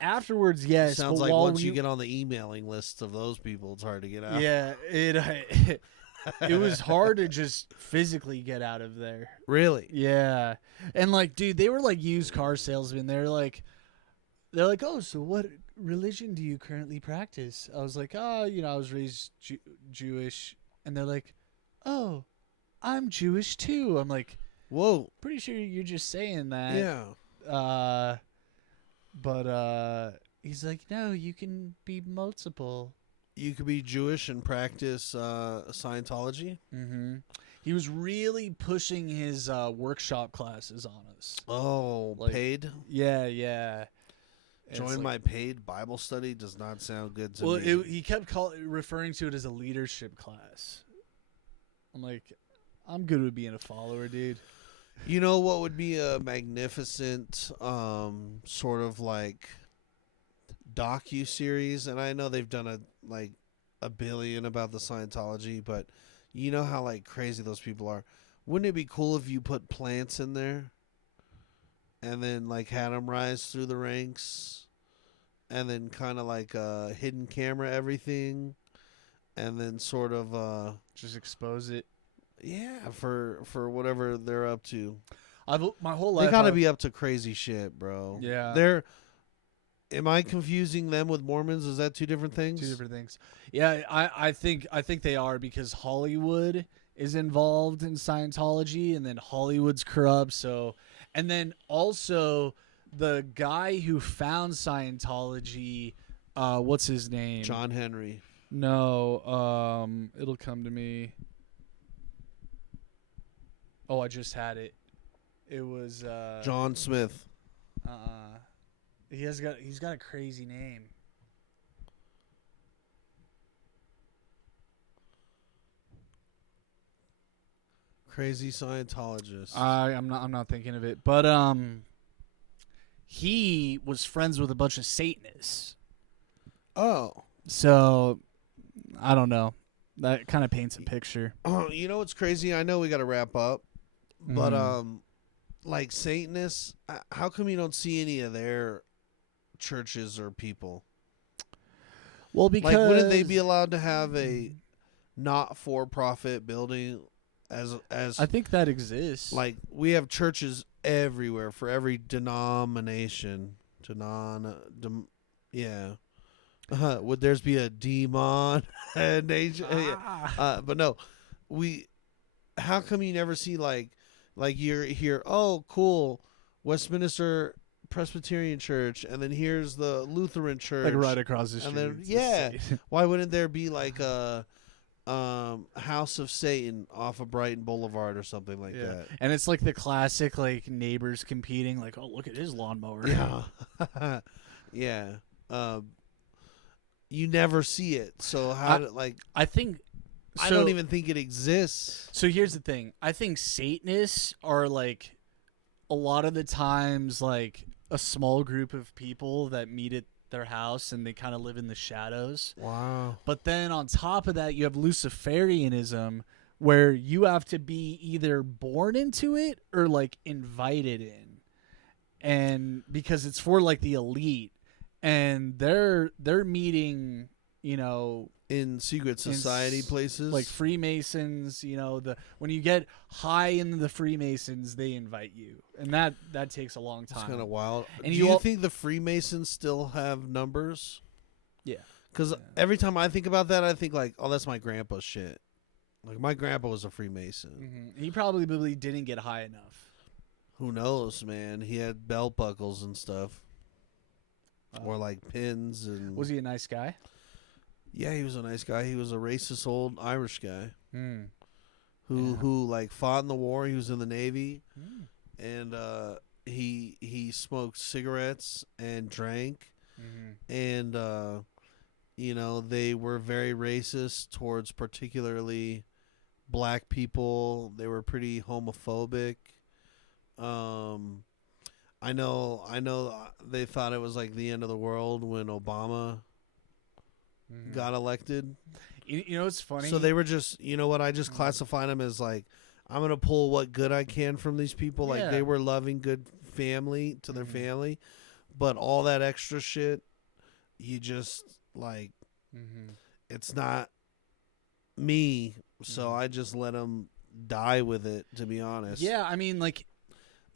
Afterwards, yes. Sounds like once you get on the emailing lists of those people, it's hard to get out. Yeah, it was hard to just physically get out of there. Really? Yeah. And like, dude, they were like used car salesmen. They're like, oh, so what religion do you currently practice? I was like, oh, I was raised Jewish. And they're like, oh, I'm Jewish too. I'm like, whoa, pretty sure you're just saying that. Yeah. But he's like, no, you can be multiple. You could be Jewish and practice Scientology? Mm-hmm. He was really pushing his workshop classes on us. Oh, like, paid? Yeah. Join my paid Bible study does not sound good to me. Well, he kept referring to it as a leadership class. I'm like, I'm good with being a follower, dude. You know what would be a magnificent sort of like docu-series? And I know they've done a billion about the Scientology, but you know how like crazy those people are. Wouldn't it be cool if you put plants in there and then like had them rise through the ranks and then kind of like hidden camera everything and then sort of just expose it? Yeah, for whatever they're up to. My whole life they gotta be up to crazy shit, bro. Yeah. Am I confusing them with Mormons? Is that two different things? Two different things. Yeah, I think they are, because Hollywood is involved in Scientology, and then Hollywood's corrupt. So, and then also the guy who found Scientology, what's his name? John Henry. No, it'll come to me. Oh, I just had it. It was John Smith. He's got a crazy name. Crazy Scientologist. I'm not thinking of it, but he was friends with a bunch of Satanists. Oh. So I don't know. That kind of paints a picture. Oh, you know what's crazy? I know we got to wrap up, but like Satanists, how come you don't see any of their churches or people? Well, because like, wouldn't they be allowed to have a not-for-profit building? As I think that exists. Like, we have churches everywhere for every denomination. Yeah. Would theirs be a demon nation? But no, how come you never see like you're here? Oh, cool, Westminster Presbyterian Church, and then here's the Lutheran Church, like right across the street. And then why wouldn't there be like a House of Satan off of Brighton Boulevard or something like that? And it's like the classic like neighbors competing, like, oh, look at his lawnmower. Yeah. Yeah. You never see it. So how I think I don't even think it exists. So here's the thing. I think Satanists are like a lot of the times like a small group of people that meet at their house and they kind of live in the shadows. Wow. But then on top of that, you have Luciferianism, where you have to be either born into it or like invited in. And because it's for like the elite, and they're meeting, you know, in secret society places like Freemasons. You know, when you get high in the Freemasons, they invite you, and that takes a long time. It's kind of wild. And do you think the Freemasons still have numbers? Yeah, because every time I think about that, I think like, oh, that's my grandpa's shit. Like, my grandpa was a Freemason. Mm-hmm. He probably didn't get high enough. Who knows, man? He had belt buckles and stuff. Or like pins. And was he a nice guy? Yeah, he was a nice guy. He was a racist old Irish guy who like fought in the war. He was in the Navy, and he smoked cigarettes and drank, and you know, they were very racist towards particularly black people. They were pretty homophobic. I know they thought it was like the end of the world when Obama got elected. You know, it's funny. So they were just, you know what, I just classified them as like, I'm going to pull what good I can from these people. Like, they were loving good family to their family. But all that extra shit, you just, like, it's not me. So I just let them die with it, to be honest. Yeah, I mean, like,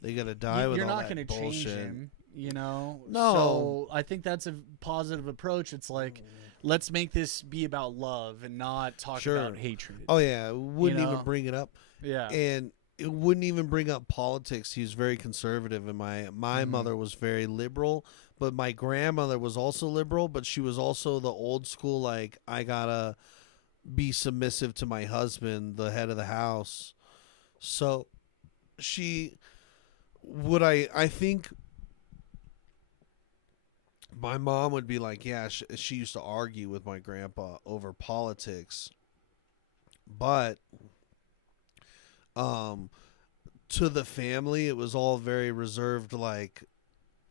they got to die with all that bullshit. You're not going to change him, you know? No. So I think that's a positive approach. It's like, let's make this be about love and not talk about hatred. Oh, yeah. It wouldn't even bring it up. Yeah. And it wouldn't even bring up politics. He was very conservative, and my mother was very liberal. But my grandmother was also liberal, but she was also the old school, like, I got to be submissive to my husband, the head of the house. So I think my mom would be like, yeah, she used to argue with my grandpa over politics, but to the family, it was all very reserved, like,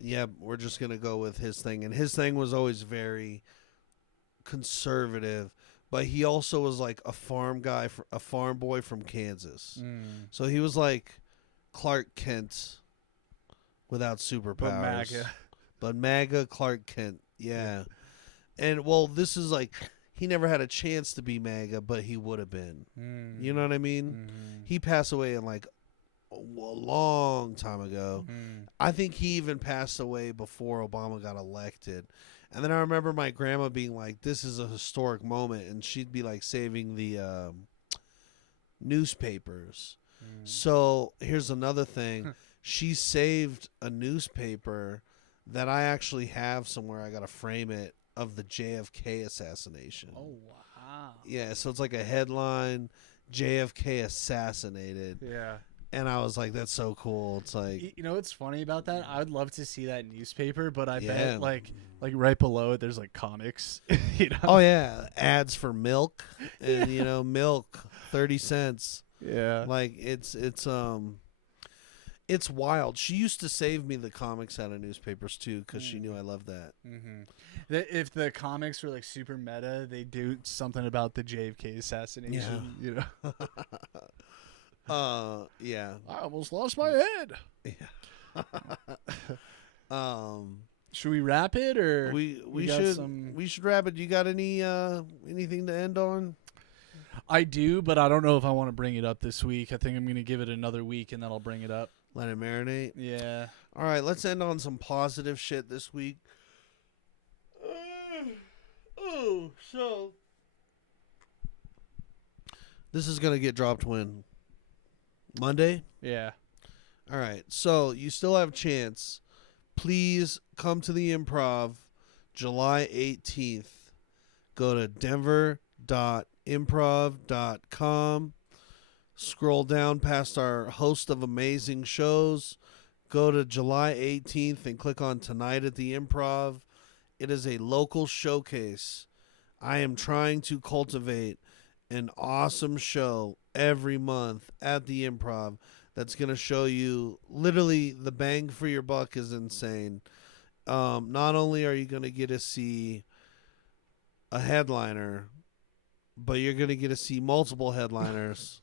yeah, we're just going to go with his thing. And his thing was always very conservative, but he also was like a farm guy, a farm boy from Kansas. So he was like Clark Kent without superpowers. But MAGA Clark Kent, yeah. And, well, this is like, he never had a chance to be MAGA, but he would have been. You know what I mean? He passed away in like a long time ago. I think he even passed away before Obama got elected. And then I remember my grandma being like, this is a historic moment, and she'd be like saving the newspapers. So here's another thing. she saved a newspaper that I actually have somewhere. I got to frame it, of the JFK assassination. Oh, wow. Yeah, so it's like a headline, JFK assassinated. Yeah. And I was like, that's so cool. It's like, you know what's funny about that? I would love to see that newspaper, but I Yeah. bet like right below it, there's like comics. You know? oh yeah, ads for milk, and milk 30 cents. Yeah. Like it's wild. She used to save me the comics out of newspapers too, because she knew I loved that. Mm-hmm. If the comics were like super meta, they do something about the JFK assassination. Yeah. You know. Yeah. I almost lost my head. Yeah. Should we wrap it, or we should we should wrap it. You got anything to end on? I do, but I don't know if I want to bring it up this week. I think I'm going to give it another week, and then I'll bring it up. Let it marinate. Yeah. All right, let's end on some positive shit this week. So this is gonna get dropped when? Monday? Yeah. All right, so you still have a chance. Please come to the Improv July 18th. Go to denver.improv.com. Scroll down past our host of amazing shows. Go to July 18th and click on Tonight at the Improv. It is a local showcase. I am trying to cultivate an awesome show every month at the Improv that's going to show you literally the bang for your buck is insane. Not only are you going to get to see a headliner, but you're going to get to see multiple headliners.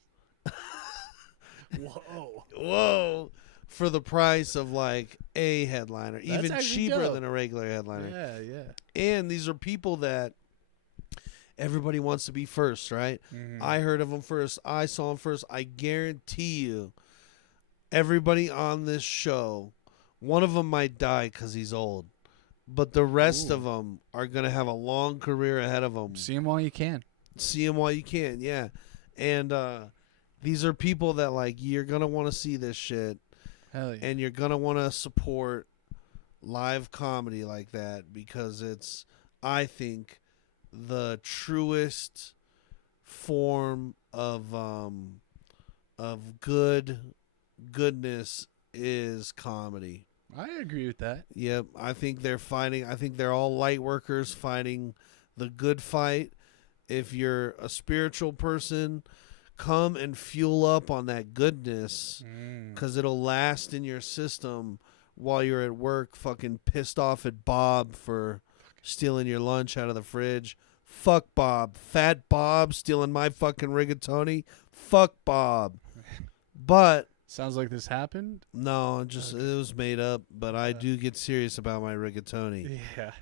Whoa. For the price of like a headliner, That's even cheaper dope. than a regular headliner. Yeah. And these are people that everybody wants to be first, right? Mm-hmm. I heard of them first. I saw them first. I guarantee you, everybody on this show, one of them might die because he's old, but the rest of them are going to have a long career ahead of them. See them while you can. See them while you can, yeah. And these are people that, like, you're going to want to see this shit. Hell yeah. And you're going to want to support live comedy like that because it's, I think, the truest form of goodness is comedy. I agree with that. Yep, I think they're fighting. I think they're all light workers fighting the good fight. If you're a spiritual person, come and fuel up on that goodness because it'll last in your system while you're at work fucking pissed off at Bob for stealing your lunch out of the fridge. Fuck Bob. Fat Bob stealing my fucking rigatoni. Fuck Bob. But sounds like this happened. no, just it was made up, but I do get serious about my rigatoni. Yeah.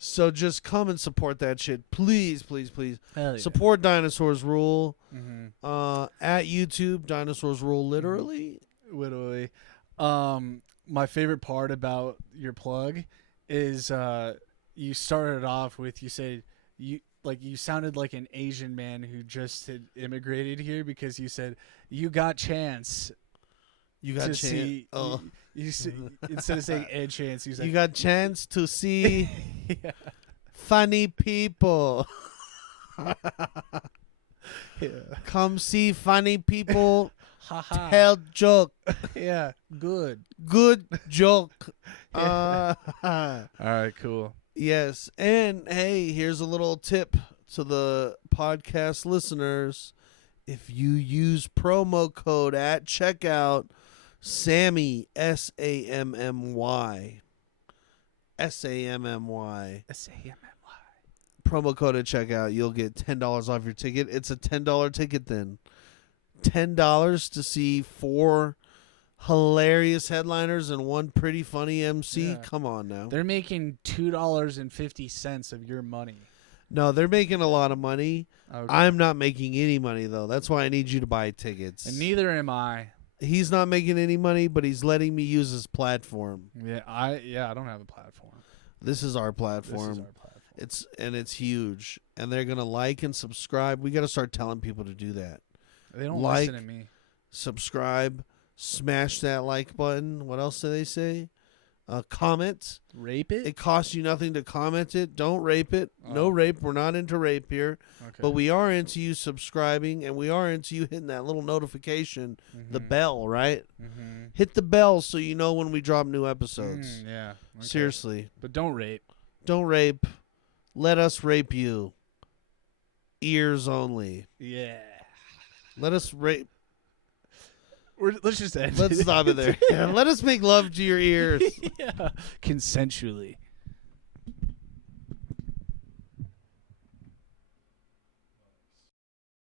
So just come and support that shit. Please, please, please. Hell yeah. Support Dinosaurs Rule. Mm-hmm. At YouTube, Dinosaurs Rule literally. Literally. My favorite part about your plug is you started off with, you said you sounded like an Asian man who just had immigrated here because you said you got chance. You got chance. Instead of saying Ed Chance, you said you got chance to see yeah. funny people. Yeah. Come see funny people. Ha-ha. Tell joke. Yeah. Good joke. Yeah. All right. Cool. Yes. And hey, here's a little tip to the podcast listeners. If you use promo code at checkout, Sammy, SAMMY. Promo code at checkout, you'll get $10 off your ticket. It's a $10 ticket then. $10 to see 4 hilarious headliners and 1 pretty funny MC. Yeah. Come on now. They're making $2.50 of your money. No, they're making a lot of money. Okay. I'm not making any money, though. That's why I need you to buy tickets. And neither am I. He's not making any money, but he's letting me use his platform. Yeah, I don't have a platform. This is our platform. It's huge. And they're going to like and subscribe. We got to start telling people to do that. They don't like, listen to me. Subscribe, Smash that like button. What else do they say? Comment. Rape it? It costs you nothing to comment it. Don't rape it. No rape. We're not into rape here. Okay. But we are into you subscribing, and we are into you hitting that little notification, the bell, right? Mm-hmm. Hit the bell so you know when we drop new episodes. Yeah. Okay. Seriously. But don't rape. Don't rape. Let us rape you. Ears only. Yeah. Let us rape. Let's just end Let's it. stop it there. Let us make love to your ears. Yeah. Consensually.